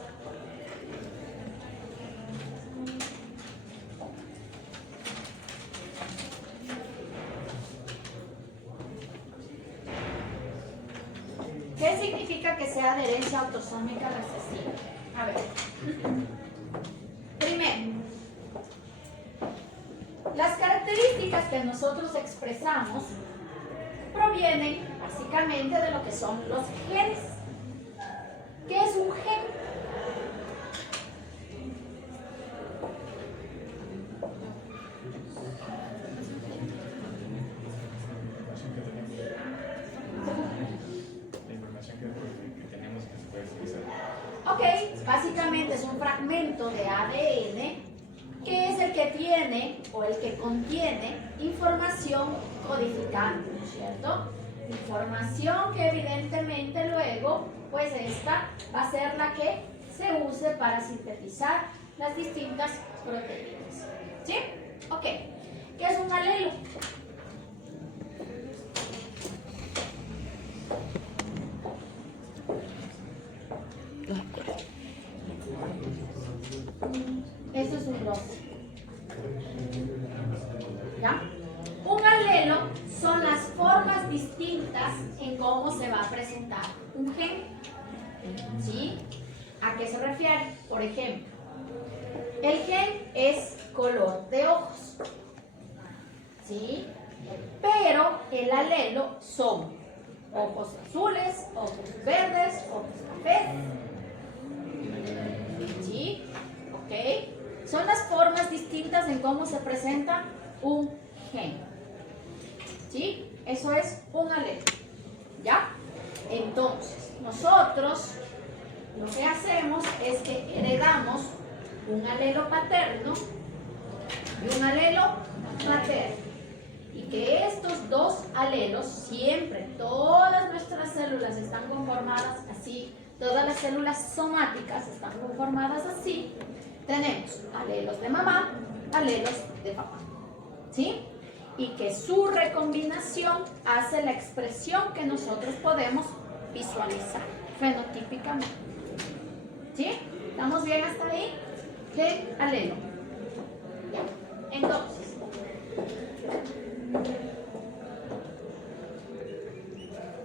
¿Qué significa que sea de herencia autosómica recesiva? A ver. Primero, las características que nosotros expresamos provienen básicamente de lo que son los genes. ¿Qué es un gen? Ok, básicamente es un fragmento de ADN que es el que tiene o el que contiene información codificante, ¿no es cierto? Información que evidentemente luego, pues esta va a ser la que se use para sintetizar las distintas proteínas. ¿Sí? Ok. ¿Qué es un alelo? Eso es un logo. ¿Ya? Un alelo son las formas distintas en cómo se va a presentar un gen. ¿Sí? ¿A qué se refiere? Por ejemplo, el gen es color de ojos. ¿Sí? Pero el alelo son ojos azules, ojos verdes, ojos cafés. ¿Sí? ¿Ok? Son las formas distintas en cómo se presenta un gen. ¿Sí? Eso es un alelo. ¿Ya? Entonces, nosotros lo que hacemos es que heredamos un alelo paterno y un alelo materno. Y que estos dos alelos siempre, todas nuestras células están conformadas así, todas las células somáticas están conformadas así. Tenemos alelos de mamá, alelos de papá. ¿Sí? Y que su recombinación hace la expresión que nosotros podemos visualizar fenotípicamente. ¿Sí? ¿Estamos bien hasta ahí? ¿Qué alelo? Ya. Entonces,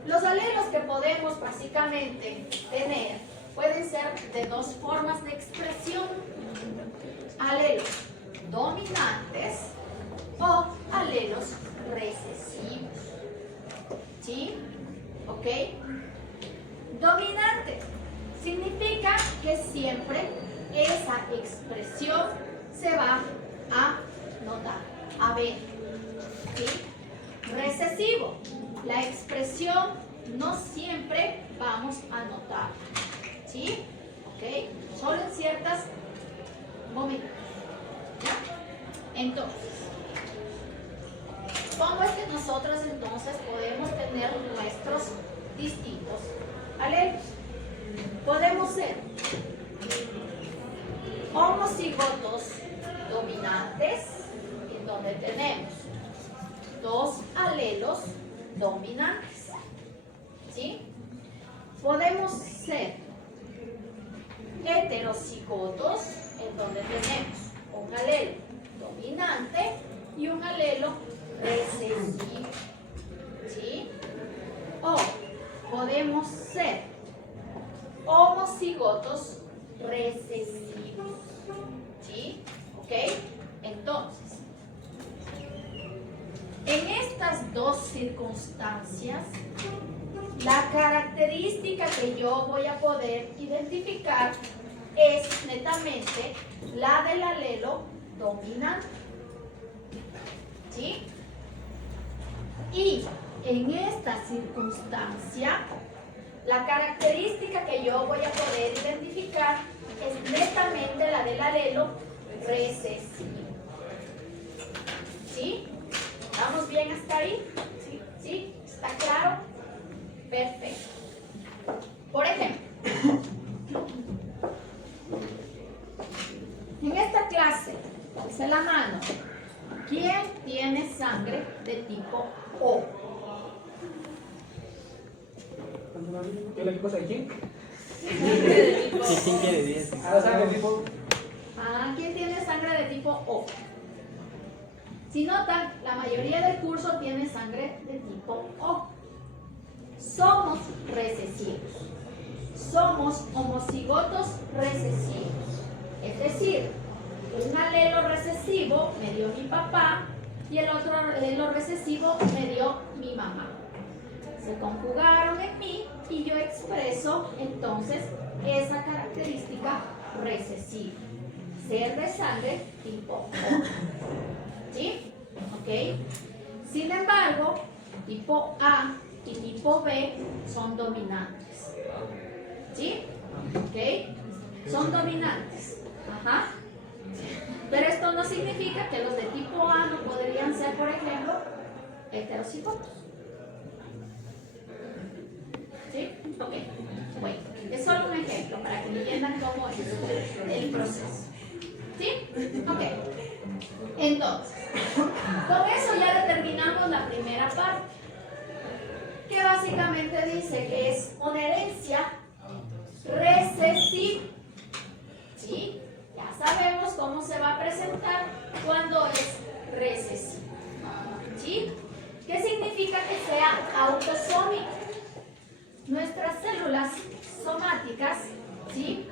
los alelos que podemos básicamente tener pueden ser de dos formas de expresión: alelos dominantes o alelos recesivos. ¿Sí? ¿Ok? Dominante significa que siempre esa expresión se va a notar, a ver. ¿Sí? Recesivo, la expresión no siempre vamos a notar. ¿Sí? ¿Ok? Solo en ciertos momentos. ¿Ya? Entonces, ¿cómo es que nosotros entonces podemos tener nuestros distintos alelos? Podemos ser homocigotos dominantes, en donde tenemos dos alelos dominantes. ¿Sí? Podemos ser heterocigotos, en donde tenemos un alelo dominante y un alelo recesivo. ¿Sí? O podemos ser homocigotos recesivos. ¿Sí? ¿Ok? Entonces, en estas dos circunstancias, la característica que yo voy a poder identificar es netamente la del alelo dominante. ¿Sí? Y en esta circunstancia, la característica que yo voy a poder identificar es netamente la del alelo recesivo. ¿Sí? ¿Estamos bien hasta ahí? ¿Sí? ¿Sí? ¿Está claro? Perfecto. Por ejemplo, en esta clase, alce la mano. ¿Quién tiene sangre de tipo O? ¿Qué cosa de quién? ¿Quién quiere 10? Ah, sangre tipo. ¿Quién tiene sangre de tipo O? Si notan, la mayoría del curso tiene sangre de tipo O. Somos recesivos. Somos homocigotos recesivos. Es decir, un alelo recesivo me dio mi papá y el otro alelo recesivo me dio mi mamá. Se conjugaron en mí y yo expreso entonces esa característica recesiva. Ser de sangre tipo O. ¿Sí? ¿Ok? Sin embargo, tipo A y tipo B son dominantes. ¿Sí? ¿Ok? Son dominantes. Ajá. Pero esto no significa que los de tipo A no podrían ser, por ejemplo, heterocigotos. ¿Sí? Ok. Bueno, es solo un ejemplo para que entiendan cómo es el proceso. ¿Sí? Ok. Entonces, con eso ya determinamos la primera parte, que básicamente dice que es una herencia recesiva. ¿Sí? Ya sabemos cómo se va a presentar cuando es recesivo. ¿Sí? ¿Qué significa que sea autosómico? Nuestras células somáticas, ¿sí?,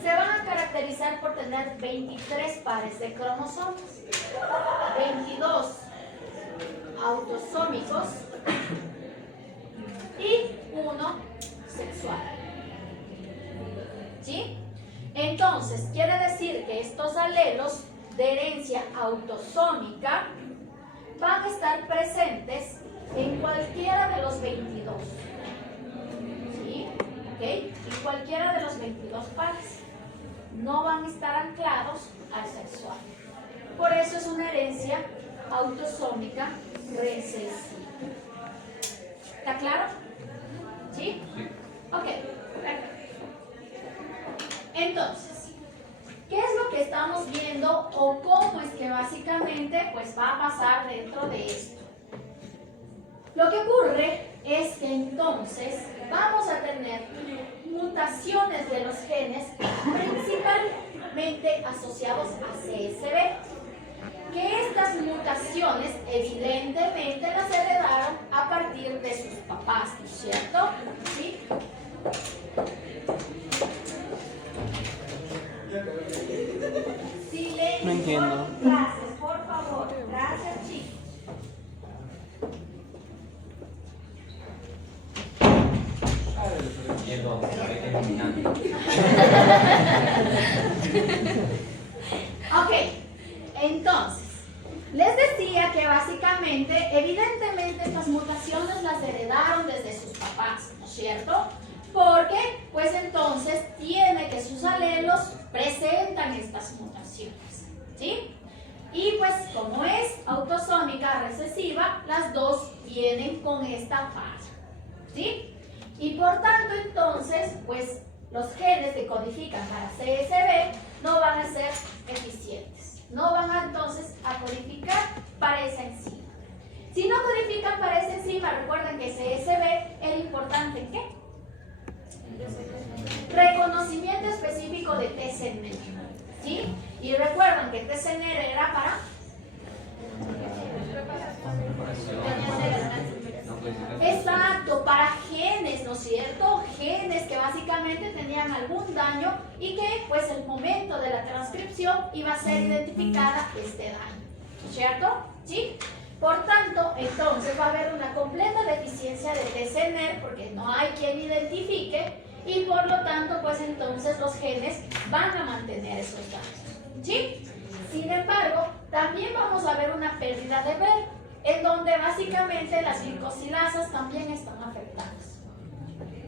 se van a caracterizar por tener 23 pares de cromosomas, 22 autosómicos y 1 sexual. ¿Sí? Entonces, quiere decir que estos alelos de herencia autosómica van a estar presentes en cualquiera de los 22. ¿Sí? ¿Ok? En cualquiera de los 22 pares. No van a estar anclados al sexual. Por eso es una herencia autosómica recesiva. ¿Está claro? ¿Sí? Ok, perfecto. Entonces, ¿qué es lo que estamos viendo o cómo es que básicamente pues va a pasar dentro de esto? Lo que ocurre es que entonces vamos a tener mutaciones de los genes principalmente asociados a CSB, que estas mutaciones evidentemente las heredaron a partir de sus papás, ¿no es cierto? ¿Sí? Silencio. No entiendo. Gracias, por favor. Gracias, chicos. Ok, entonces, les decía que básicamente, evidentemente estas mutaciones las heredaron desde sus papás, ¿no es cierto? Porque, pues entonces, tiene que sus alelos presentan estas mutaciones, ¿sí? Y pues, como es autosómica recesiva, las dos vienen con esta fase, ¿sí? Y por tanto, entonces, pues, los genes que codifican para CSB no van a ser eficientes. No van a, entonces a codificar para esa enzima. Si no codifican para esa enzima, recuerden que CSB era importante ¿en qué? Reconocimiento específico de TCNR. ¿Sí? Y recuerden que TCNR era para Exacto, para genes, ¿no es cierto? Genes que básicamente tenían algún daño y que pues el momento de la transcripción iba a ser identificada este daño, ¿cierto? ¿Sí? Por tanto, entonces va a haber una completa deficiencia de TCNR porque no hay quien identifique y por lo tanto pues entonces los genes van a mantener esos daños, ¿sí? Sin embargo, también vamos a ver una pérdida de ver, en donde básicamente las glicosilasas también están afectadas.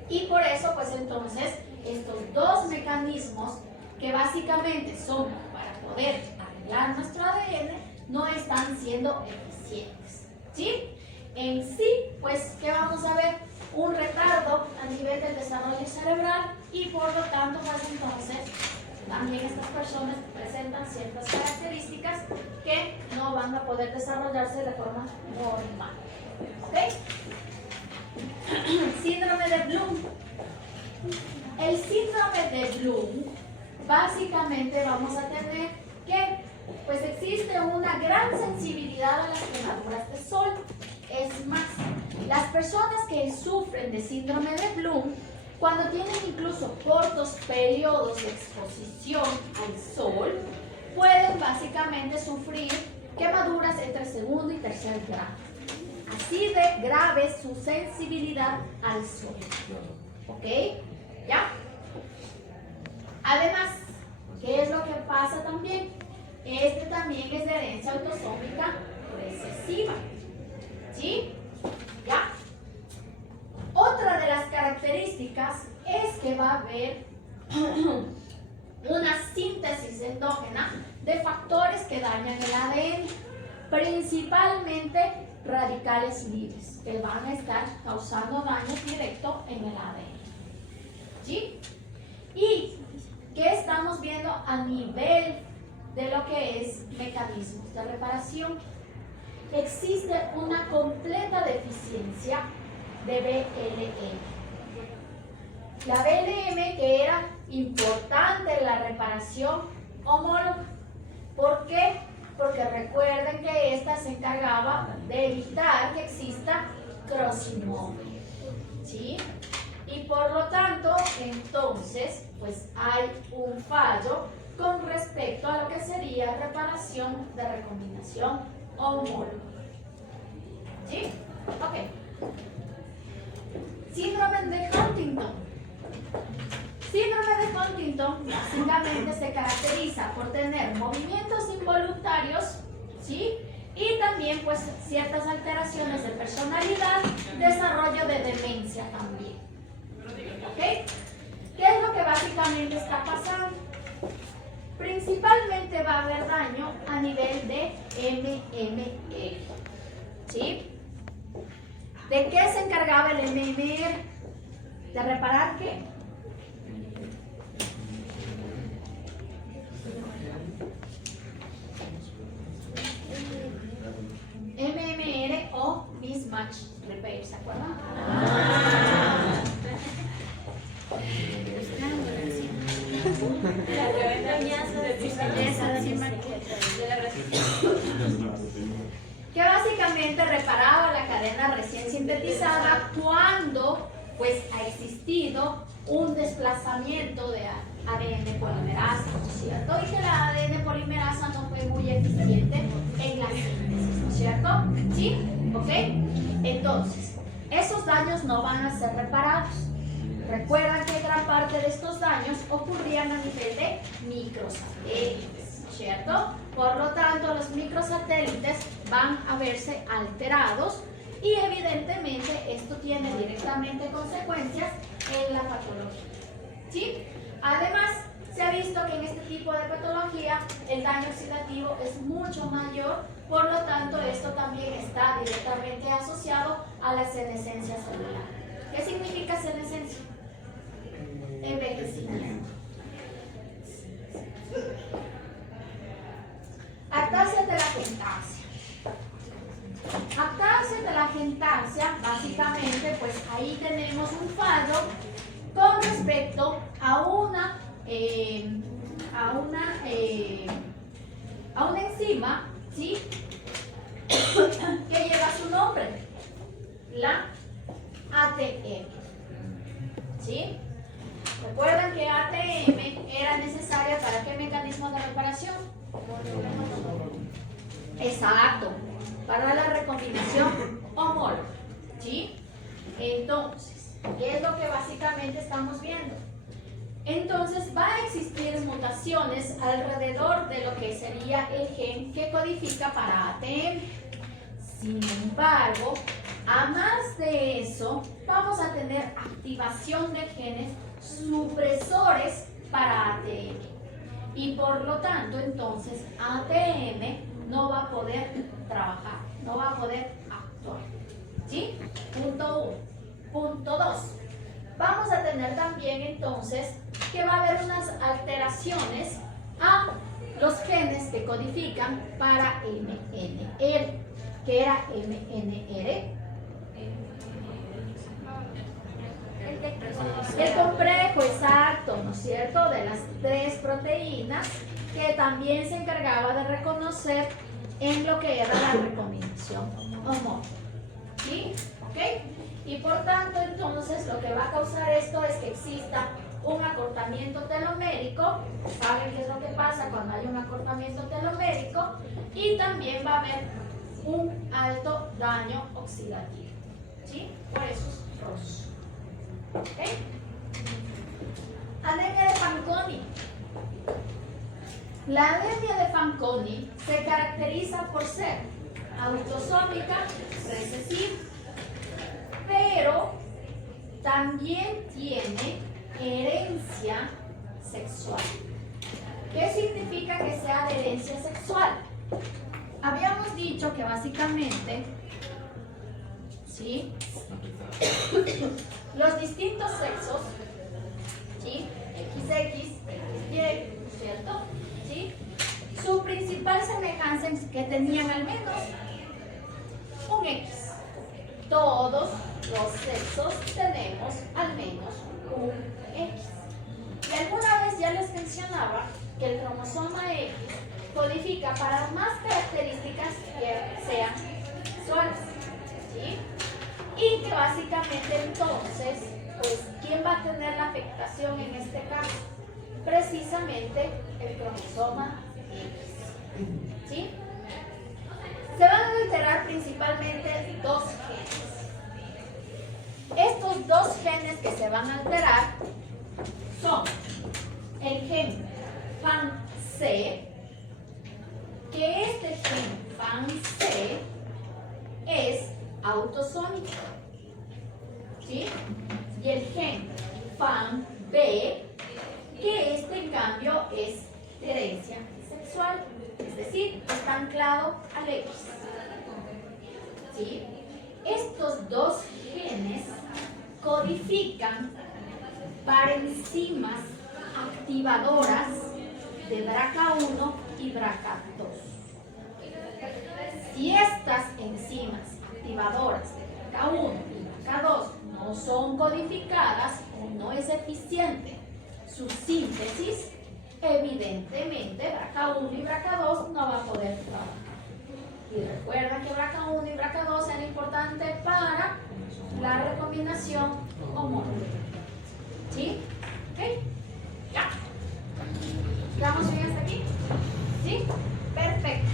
Y por eso, pues entonces, estos dos mecanismos que básicamente son para poder arreglar nuestro ADN, no están siendo eficientes, ¿sí? En sí, pues, ¿qué vamos a ver? Un retardo a nivel del desarrollo cerebral y por lo tanto, pues entonces, también estas personas presentan ciertas características que no van a poder desarrollarse de forma normal. ¿Ok? Síndrome de Bloom. El síndrome de Bloom, básicamente vamos a tener que pues existe una gran sensibilidad a las quemaduras de sol. Es más, las personas que sufren de síndrome de Bloom, cuando tienen incluso cortos periodos de exposición al sol, pueden básicamente sufrir quemaduras entre segundo y tercer grado. Así de grave es su sensibilidad al sol. ¿Ok? ¿Ya? Además, ¿qué es lo que pasa también? Este también es de herencia autosómica recesiva. ¿Sí? ¿Ya? Otra de las características es que va a haber una síntesis endógena de factores que dañan el ADN, principalmente radicales libres, que van a estar causando daño directo en el ADN. ¿Sí? ¿Y qué estamos viendo a nivel de lo que es mecanismos de reparación? Existe una completa deficiencia de BLM. La BLM que era importante en la reparación homóloga. ¿Por qué? Porque recuerden que esta se encargaba de evitar que exista crossing over. ¿Sí? Y por lo tanto, entonces, pues hay un fallo con respecto a lo que sería reparación de recombinación homóloga. ¿Sí? Ok. Síndrome de Huntington. Síndrome de Huntington básicamente se caracteriza por tener movimientos involuntarios, ¿sí? Y también pues ciertas alteraciones de personalidad, desarrollo de demencia también. ¿Ok? ¿Qué es lo que básicamente está pasando? Principalmente va a haber daño a nivel de MMR. ¿Sí? ¿De qué se encargaba el MMR? ¿De reparar qué? MMR o mismatch repair, ¿se acuerdan? Que básicamente reparaba la cadena recién sintetizada cuando pues ha existido un desplazamiento de ADN polimerasa, ¿no es cierto? Y que la ADN polimerasa no fue muy eficiente en la síntesis, ¿no es cierto? ¿Sí? ¿Ok? Entonces, esos daños no van a ser reparados. Recuerda que gran parte de estos daños ocurrían a nivel de microsatélites, ¿cierto? Por lo tanto, los microsatélites van a verse alterados y evidentemente esto tiene directamente consecuencias en la patología, ¿sí? Además, se ha visto que en este tipo de patología el daño oxidativo es mucho mayor, por lo tanto esto también está directamente asociado a la senescencia celular. ¿Qué significa senescencia? Envejecimiento. Actasia de la gentasia. Actasia de la gentasia, básicamente, pues ahí tenemos un fallo con respecto a una enzima, ¿sí? Que que lleva su nombre, la ATM. ¿Sí? ¿Recuerdan que ATM era necesaria para qué mecanismo de reparación? Exacto, para la recombinación homóloga. ¿Sí? Entonces, ¿qué es lo que básicamente estamos viendo? Entonces va a existir mutaciones alrededor de lo que sería el gen que codifica para ATM. Sin embargo, a más de eso, vamos a tener activación de genes supresores para ATM. Y por lo tanto, entonces, ATM no va a poder trabajar, no va a poder actuar. ¿Sí? Punto 1. Punto 2. Vamos a tener también entonces que va a haber unas alteraciones a los genes que codifican para MNR. ¿Qué era MNR? El complejo exacto, ¿no es cierto?, de las 3 proteínas que también se encargaba de reconocer en lo que era la recombinación homóloga. ¿Sí? ¿Ok? Y por tanto, entonces, lo que va a causar esto es que exista un acortamiento telomérico. ¿Saben qué es lo que pasa cuando hay un acortamiento telomérico? Y también va a haber un alto daño oxidativo. ¿Sí? Por esos rojos. ¿Ok? Anemia de Fanconi. La anemia de Fanconi se caracteriza por ser autosómica recesiva, pero también tiene herencia sexual. ¿Qué significa que sea de herencia sexual? Habíamos dicho que básicamente, ¿sí?, los distintos sexos, ¿sí?, XX, XY, ¿cierto?, ¿sí?, su principal semejanza es que tenían al menos un X. Todos los sexos tenemos al menos un X. Y alguna vez ya les mencionaba que el cromosoma X codifica para más características que sean sexuales, ¿sí? Y que básicamente entonces, pues, ¿quién va a tener la afectación en este caso? Precisamente el cromosoma X, ¿sí? Se van a alterar principalmente 2 genes. Estos 2 genes que se van a alterar son el gen FAN-C, que este gen FAN-C es autosómico, ¿sí? Y el gen FAN-B, que este en cambio es de herencia sexual, es decir, está anclado al X. ¿Sí? Estos 2 genes codifican para enzimas activadoras de BRCA1 y BRCA2. Si estas enzimas activadoras de BRCA1 y BRCA2 no son codificadas o no es eficiente su síntesis, evidentemente BRCA1 y BRCA2 no va a poder trabajar. Y recuerda que BRCA1 y BRCA2 eran importantes para la recombinación homóloga. ¿Sí? ¿Ok? Ya. ¿Estamos bien hasta aquí? ¿Sí? Perfecto.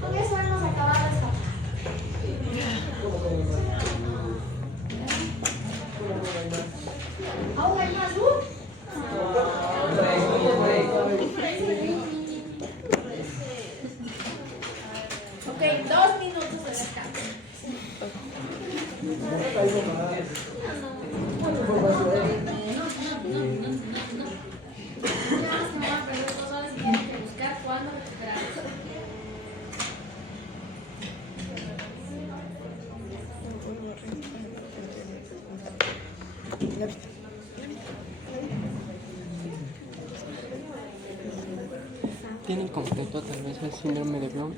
Con eso hemos acabado esta parte. ¿Aún hay más luz? Ok, 2 minutos de descanso. Ya se van a perder 2 horas y tienen que buscar cuándo recuperar. ¿Tienen completo tal vez el síndrome de Brown?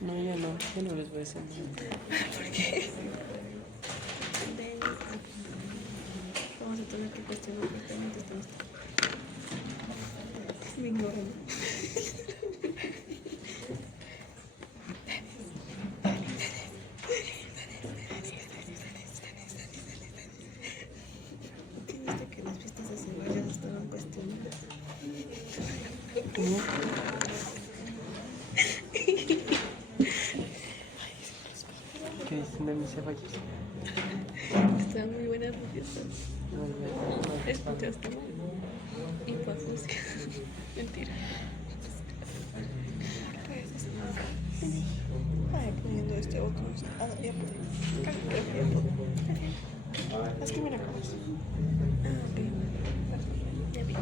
No, ya no les voy a decir. ¿Por qué? a tener que cuestionar perfectamente esto. Me ignoran. ¿Viste que las fiestas de cebollas estaban cuestionadas? ¿Cómo? ¿Qué dicen de mis cebollas? Estaban muy buenas las fiestas. ¿Escuchaste? Y pasó así. Mentira. Ay, poniendo este otro. Ah, ya pude. Es que me la comes. Ah, ok. Ya vi.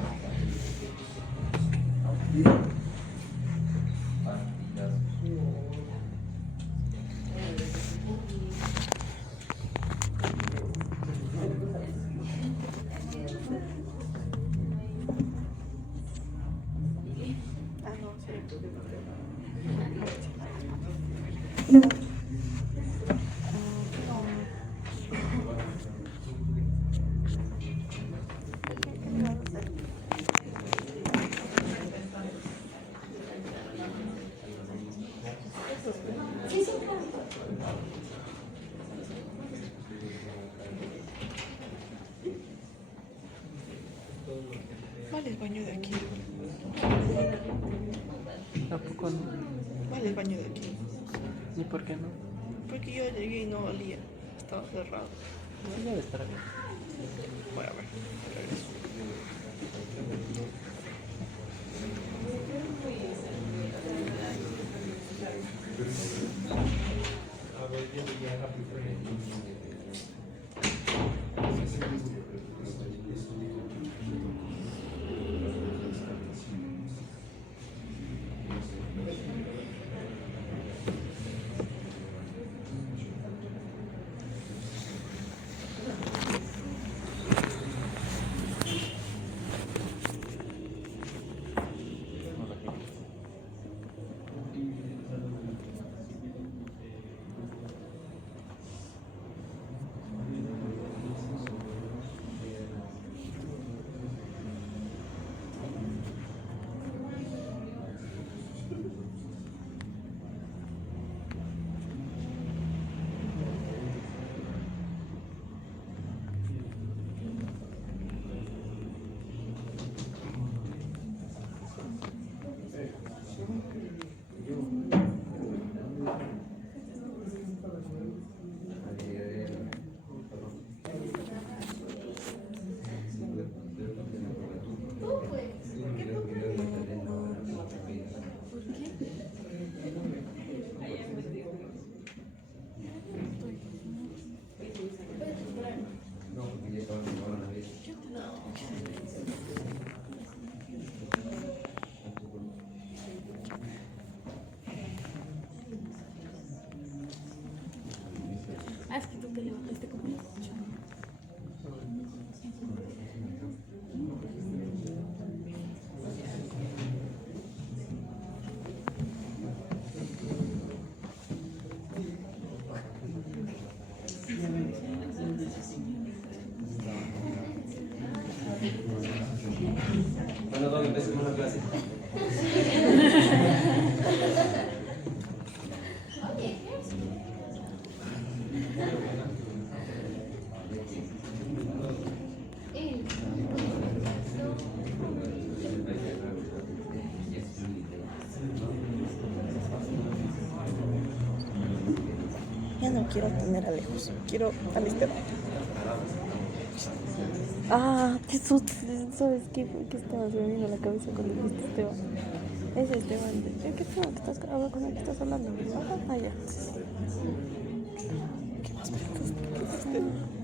Ah, no, sí. Vale el baño de aquí. Tampoco no. Vale el baño de aquí. ¿Y por qué no? Porque yo llegué y no olía. Estaba cerrado. Sí, debe estar bien. Voy a ver. Regreso. Es que tú te levantaste como las 8. Bueno, Doc, empecemos la clase. Ya no quiero tener a lejos. Quiero al Esteban. Ah, ¿sabes qué? ¿Qué Esteban? Se me vino a la cabeza cuando dijiste Esteban. Es Esteban. ¿Qué Esteban? ¿Que estás hablando con el que estás hablando? Ajá, ah, ya. ¿Qué más preguntas? ¿Qué es Esteban?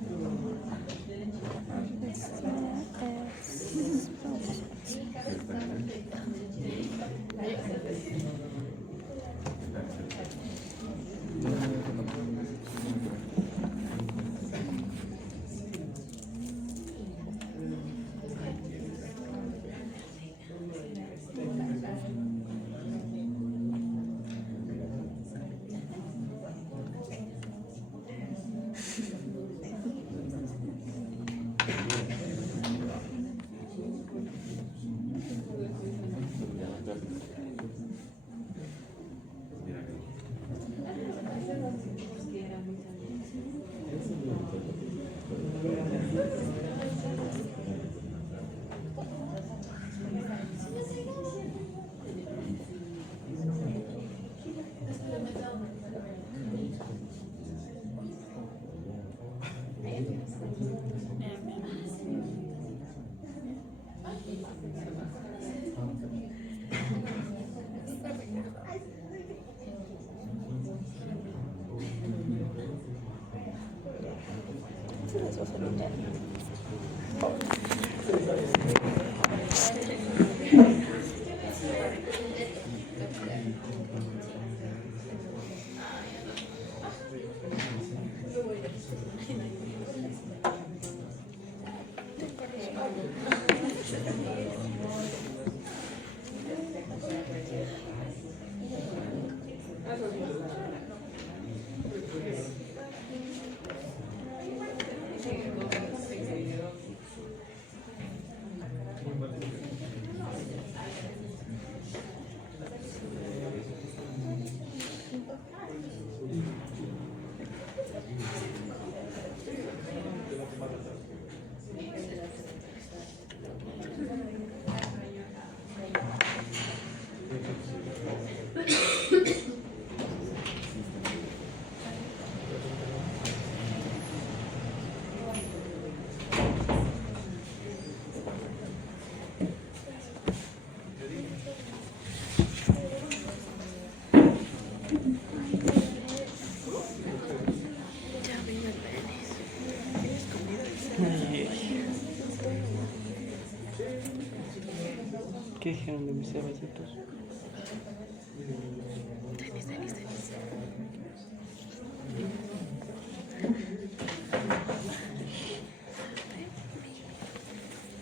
¿Qué dijeron de mis ceballitos?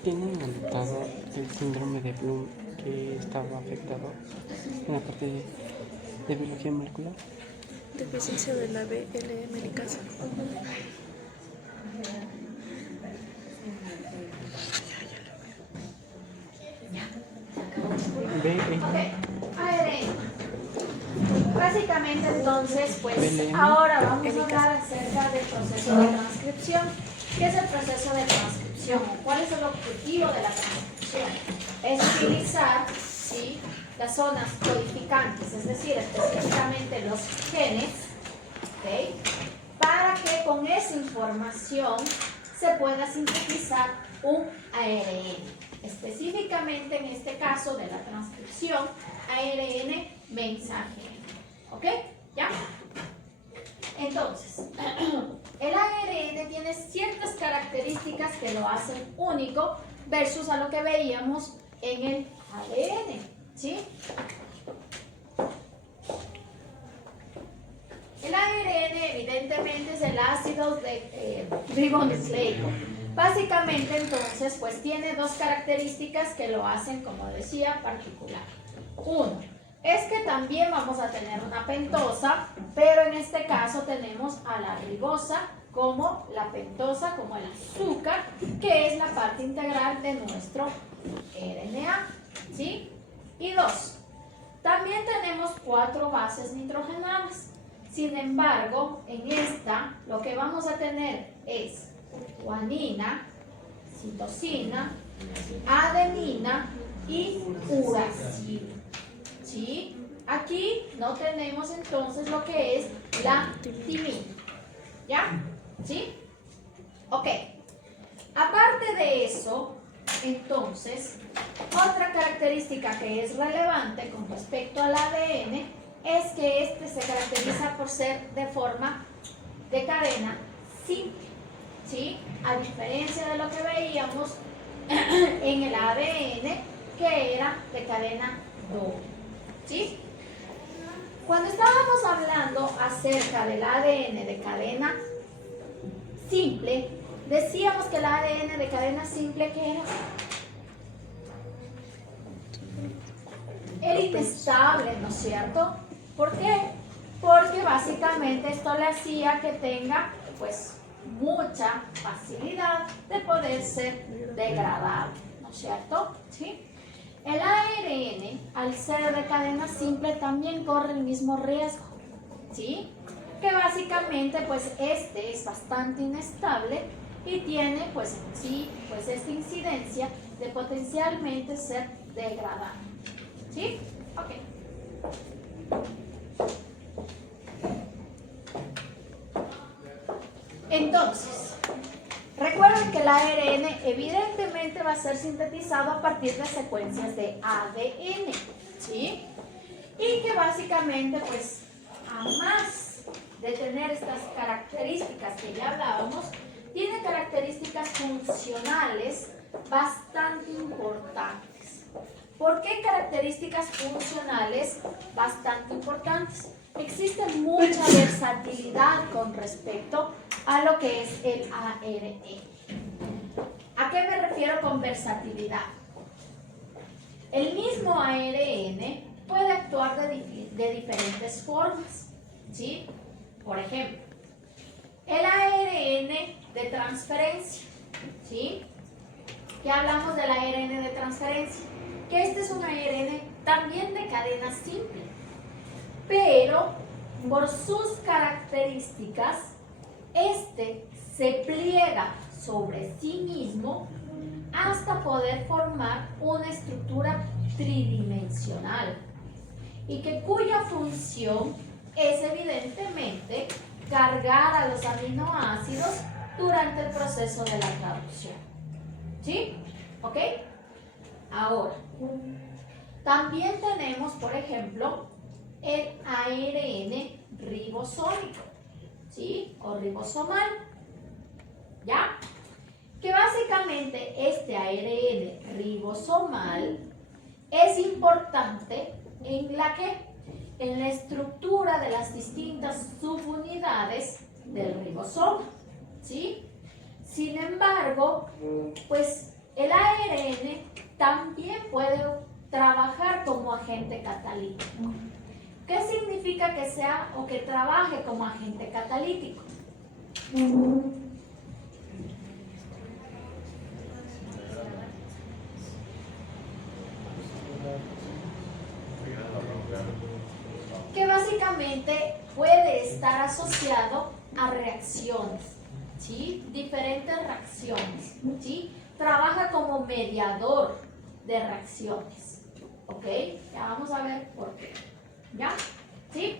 Tienen anotado el síndrome de Bloom que estaba afectado en la parte de biología molecular. Deficiencia de la BL melicasa. Básicamente entonces, pues ahora vamos a hablar acerca del proceso de transcripción. ¿Qué es el proceso de transcripción? ¿Cuál es el objetivo de la transcripción? Es utilizar, ¿sí?, las zonas codificantes, es decir, específicamente los genes, ¿okay?, para que con esa información se pueda sintetizar un ARN. Específicamente en este caso de la transcripción, ARN mensajero. ¿Ok? ¿Ya? Entonces, el ARN tiene ciertas características que lo hacen único versus a lo que veíamos en el ADN. ¿Sí? El ARN evidentemente es el ácido ribonucleico. Básicamente entonces pues tiene dos características que lo hacen, como decía, particular. Uno, es que también vamos a tener una pentosa, pero en este caso tenemos a la ribosa como la pentosa, como el azúcar, que es la parte integral de nuestro RNA, ¿sí? Y dos, también tenemos 4 bases nitrogenadas. Sin embargo, en esta lo que vamos a tener es guanina, citosina, adenina y uracilo. ¿Sí? Aquí no tenemos entonces lo que es la timina. ¿Ya? ¿Sí? Ok. Aparte de eso, entonces, otra característica que es relevante con respecto al ADN es que este se caracteriza por ser de forma de cadena simple. ¿Sí? A diferencia de lo que veíamos en el ADN, que era de cadena doble. ¿Sí? Cuando estábamos hablando acerca del ADN de cadena simple, decíamos que el ADN de cadena simple, ¿qué era? Era inestable, ¿no es cierto? ¿Por qué? Porque básicamente esto le hacía que tenga, pues, mucha facilidad de poder ser degradado, ¿no es cierto? ¿Sí? El ARN, al ser de cadena simple, también corre el mismo riesgo, ¿sí? Que básicamente, pues, este es bastante inestable y tiene pues sí, pues esta incidencia de potencialmente ser degradado. ¿Sí? Ok. Entonces, recuerden que el ARN evidentemente va a ser sintetizado a partir de secuencias de ADN, ¿sí? Y que básicamente, pues, a más de tener estas características que ya hablábamos, tiene características funcionales bastante importantes. ¿Por qué características funcionales bastante importantes? Existe mucha versatilidad con respecto a lo que es el ARN. ¿A qué me refiero con versatilidad? El mismo ARN puede actuar de diferentes formas, ¿sí? Por ejemplo, el ARN de transferencia, ¿sí? ¿Qué hablamos del ARN de transferencia? Que este es un ARN también de cadena simple, pero por sus características, este se pliega sobre sí mismo hasta poder formar una estructura tridimensional y que cuya función es evidentemente cargar a los aminoácidos durante el proceso de la traducción. ¿Sí? ¿Ok? Ahora, también tenemos, por ejemplo, el ARN ribosómico, ¿sí? O ribosomal, ¿ya? Que básicamente este ARN ribosomal es importante en la estructura de las distintas subunidades del ribosoma, ¿sí? Sin embargo, pues el ARN también puede trabajar como agente catalítico. ¿Qué significa que sea o que trabaje como agente catalítico? Que básicamente puede estar asociado a reacciones, ¿sí? Diferentes reacciones, ¿sí? Trabaja como mediador de reacciones, ¿ok? Ya vamos a ver por qué, ¿ya? ¿Sí?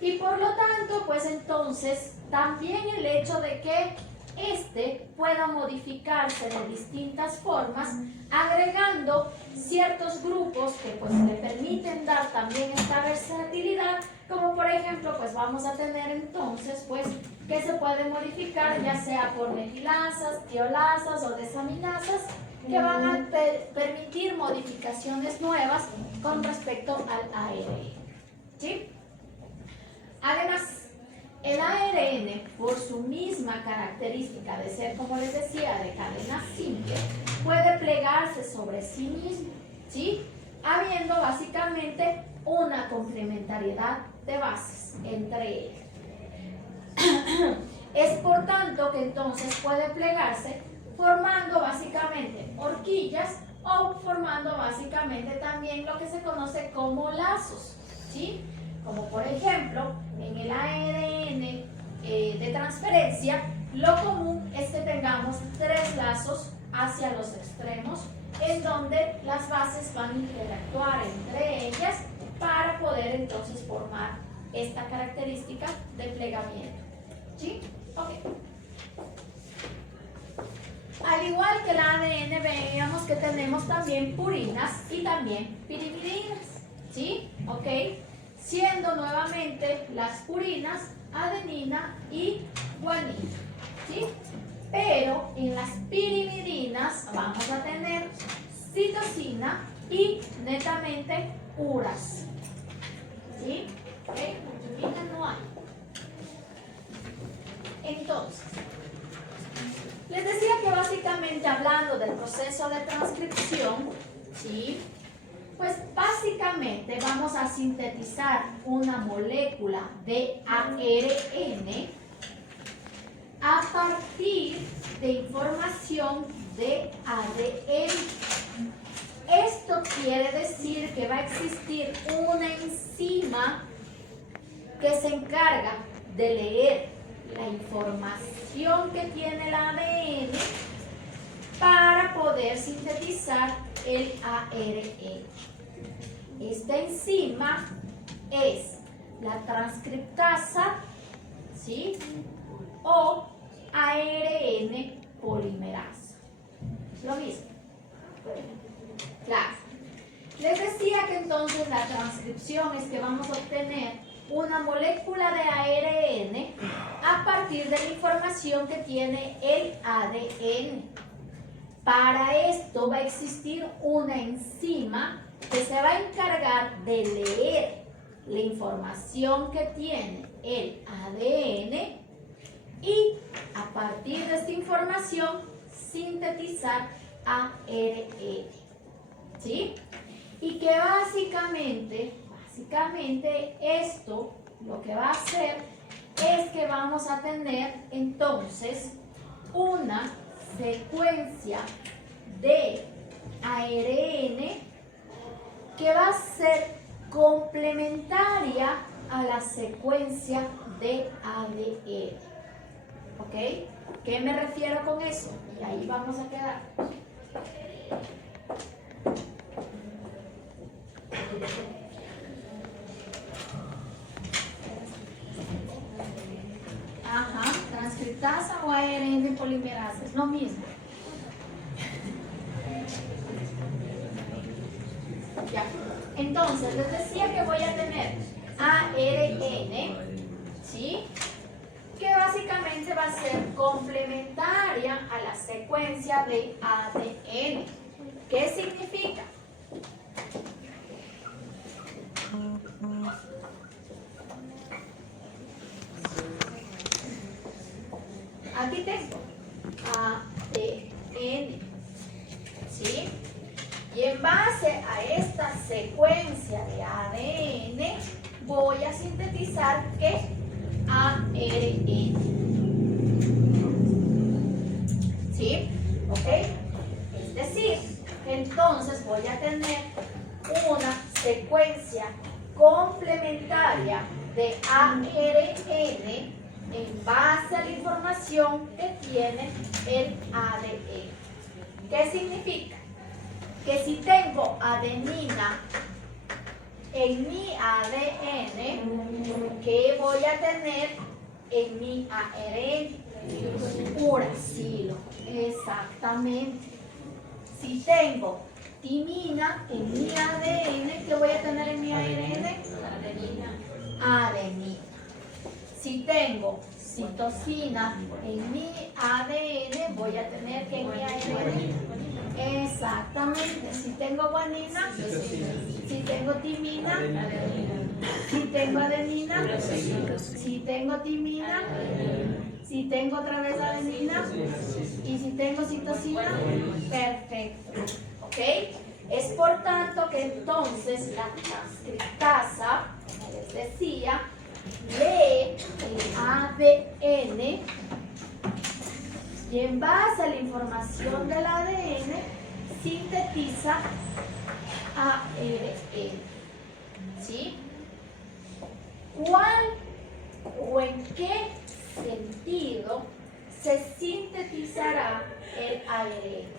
Y por lo tanto, pues entonces, también el hecho de que este pueda modificarse de distintas formas, agregando ciertos grupos que pues le permiten dar también esta versatilidad, como por ejemplo, pues vamos a tener entonces, pues, que se puede modificar ya sea por megilasas, tiolasas o desaminasas, que van a permitir modificaciones nuevas con respecto al ARN. ¿Sí? Además, el ARN, por su misma característica de ser, como les decía, de cadena simple, puede plegarse sobre sí mismo, ¿sí? Habiendo básicamente una complementariedad de bases entre ellas. Es por tanto que entonces puede plegarse formando básicamente horquillas o formando básicamente también lo que se conoce como lazos, ¿sí? Como por ejemplo, en el ARN de transferencia, lo común es que tengamos 3 lazos hacia los extremos, en donde las bases van a interactuar entre ellas para poder entonces formar esta característica de plegamiento. ¿Sí? Ok. Al igual que el ADN, veíamos que tenemos también purinas y también pirimidinas. ¿Sí? Ok. Siendo nuevamente las purinas adenina y guanina, ¿sí? Pero en las pirimidinas vamos a tener citosina y netamente uras, ¿sí? ¿Okay? Guanina no hay. Entonces, les decía que básicamente hablando del proceso de transcripción, ¿sí? Pues básicamente vamos a sintetizar una molécula de ARN a partir de información de ADN. Esto quiere decir que va a existir una enzima que se encarga de leer la información que tiene el ADN para poder sintetizar el ARN. Esta enzima es la transcriptasa, ¿sí? O ARN polimerasa. Lo mismo. Claro. Les decía que entonces la transcripción es que vamos a obtener una molécula de ARN a partir de la información que tiene el ADN. Para esto va a existir una enzima que se va a encargar de leer la información que tiene el ADN y a partir de esta información sintetizar ARN. ¿Sí? Y que básicamente esto lo que va a hacer es que vamos a tener entonces una secuencia de ARN que va a ser complementaria a la secuencia de ADN. ¿Ok? ¿Qué me refiero con eso? Y ahí vamos a quedar. Ajá, transcriptasa o ARN polimerasa, es lo mismo. Ya. Entonces, les decía que voy a tener ARN, ¿sí? Que básicamente va a ser complementaria a la secuencia de ADN. ¿Qué significa? Aquí tengo ADN, ¿sí? Y en base a esta secuencia de ADN voy a sintetizar ¿qué? ARN. ¿Sí? ¿Ok? Es decir, entonces voy a tener una secuencia complementaria de ARN en base a la información que tiene el ADN. ¿Qué significa? Que si tengo adenina en mi ADN, ¿qué voy a tener en mi ARN? Uracilo, exactamente. Si tengo timina en mi ADN, ¿qué voy a tener en mi ARN? Adenina. Si tengo citosina en mi ADN, voy a tener que en mi ARN. Exactamente. Si tengo guanina, si tengo timina, si tengo adenina, si tengo timina, si tengo otra vez adenina y si tengo citosina, perfecto. ¿Ok? Es por tanto que entonces la transcriptasa, como les decía, lee el ADN y en base a la información del ADN sintetiza ARN. ¿Sí? ¿Cuál o en qué sentido se sintetizará el ARN?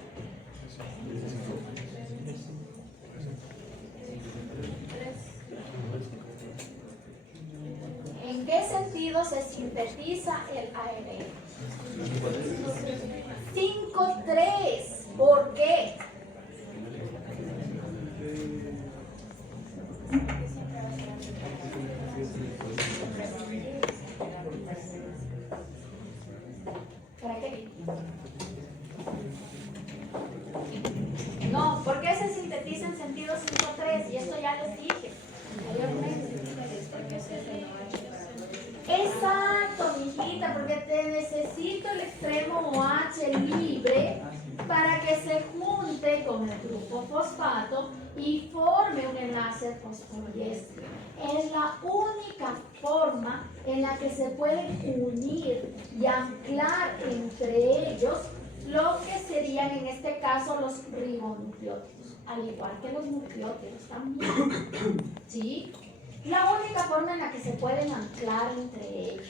¿En qué sentido se sintetiza el ARN? 5-3. ¿Por qué? ¿Para qué? No, ¿por qué se sintetiza en sentido 5-3? Y esto ya les dije anteriormente. Exacto, mijita, porque te necesito el extremo OH libre para que se junte con el grupo fosfato y forme un enlace fosfodiéster. Es la única forma en la que se pueden unir y anclar entre ellos lo que serían en este caso los ribonucleótidos, al igual que los nucleótidos también. ¿Sí? La única forma en la que se pueden anclar entre ellos.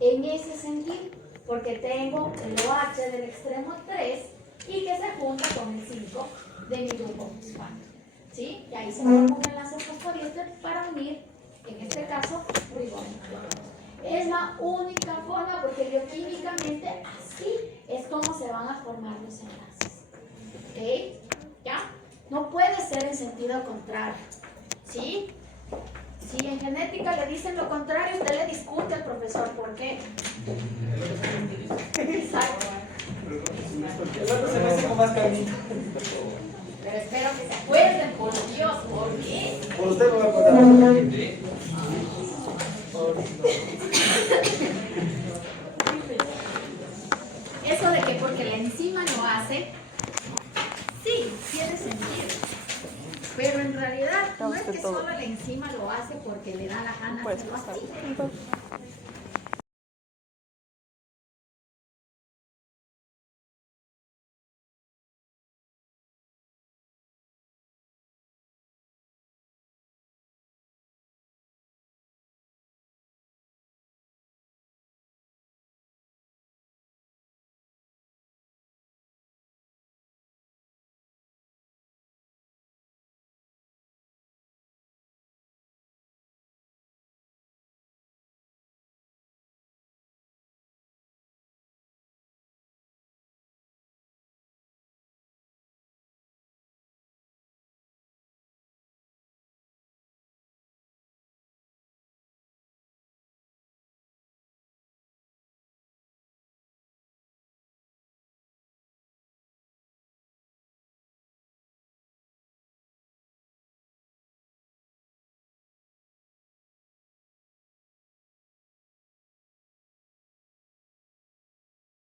en ese sentido, porque tengo el OH del extremo 3 y que se junta con el 5 de mi grupo fosfato. ¿Sí? Y ahí se forma un enlace fosfodiéster para unir, en este caso, rigor. Es la única forma, porque bioquímicamente así es como se van a formar los enlaces. ¿Ok? ¿Ya? No puede ser en sentido contrario. ¿Sí? Si en genética le dicen lo contrario, usted le discute al profesor. ¿Por qué? Exacto. El otro se me hace como más carnita. Pero espero que se acuerden, por Dios, ¿por qué? Por usted me va a acordar. Eso de que porque la enzima lo hace, sí, tiene sentido. Pero en realidad no es que solo la enzima lo hace porque le da la gana Puedes hacerlo pasar. así.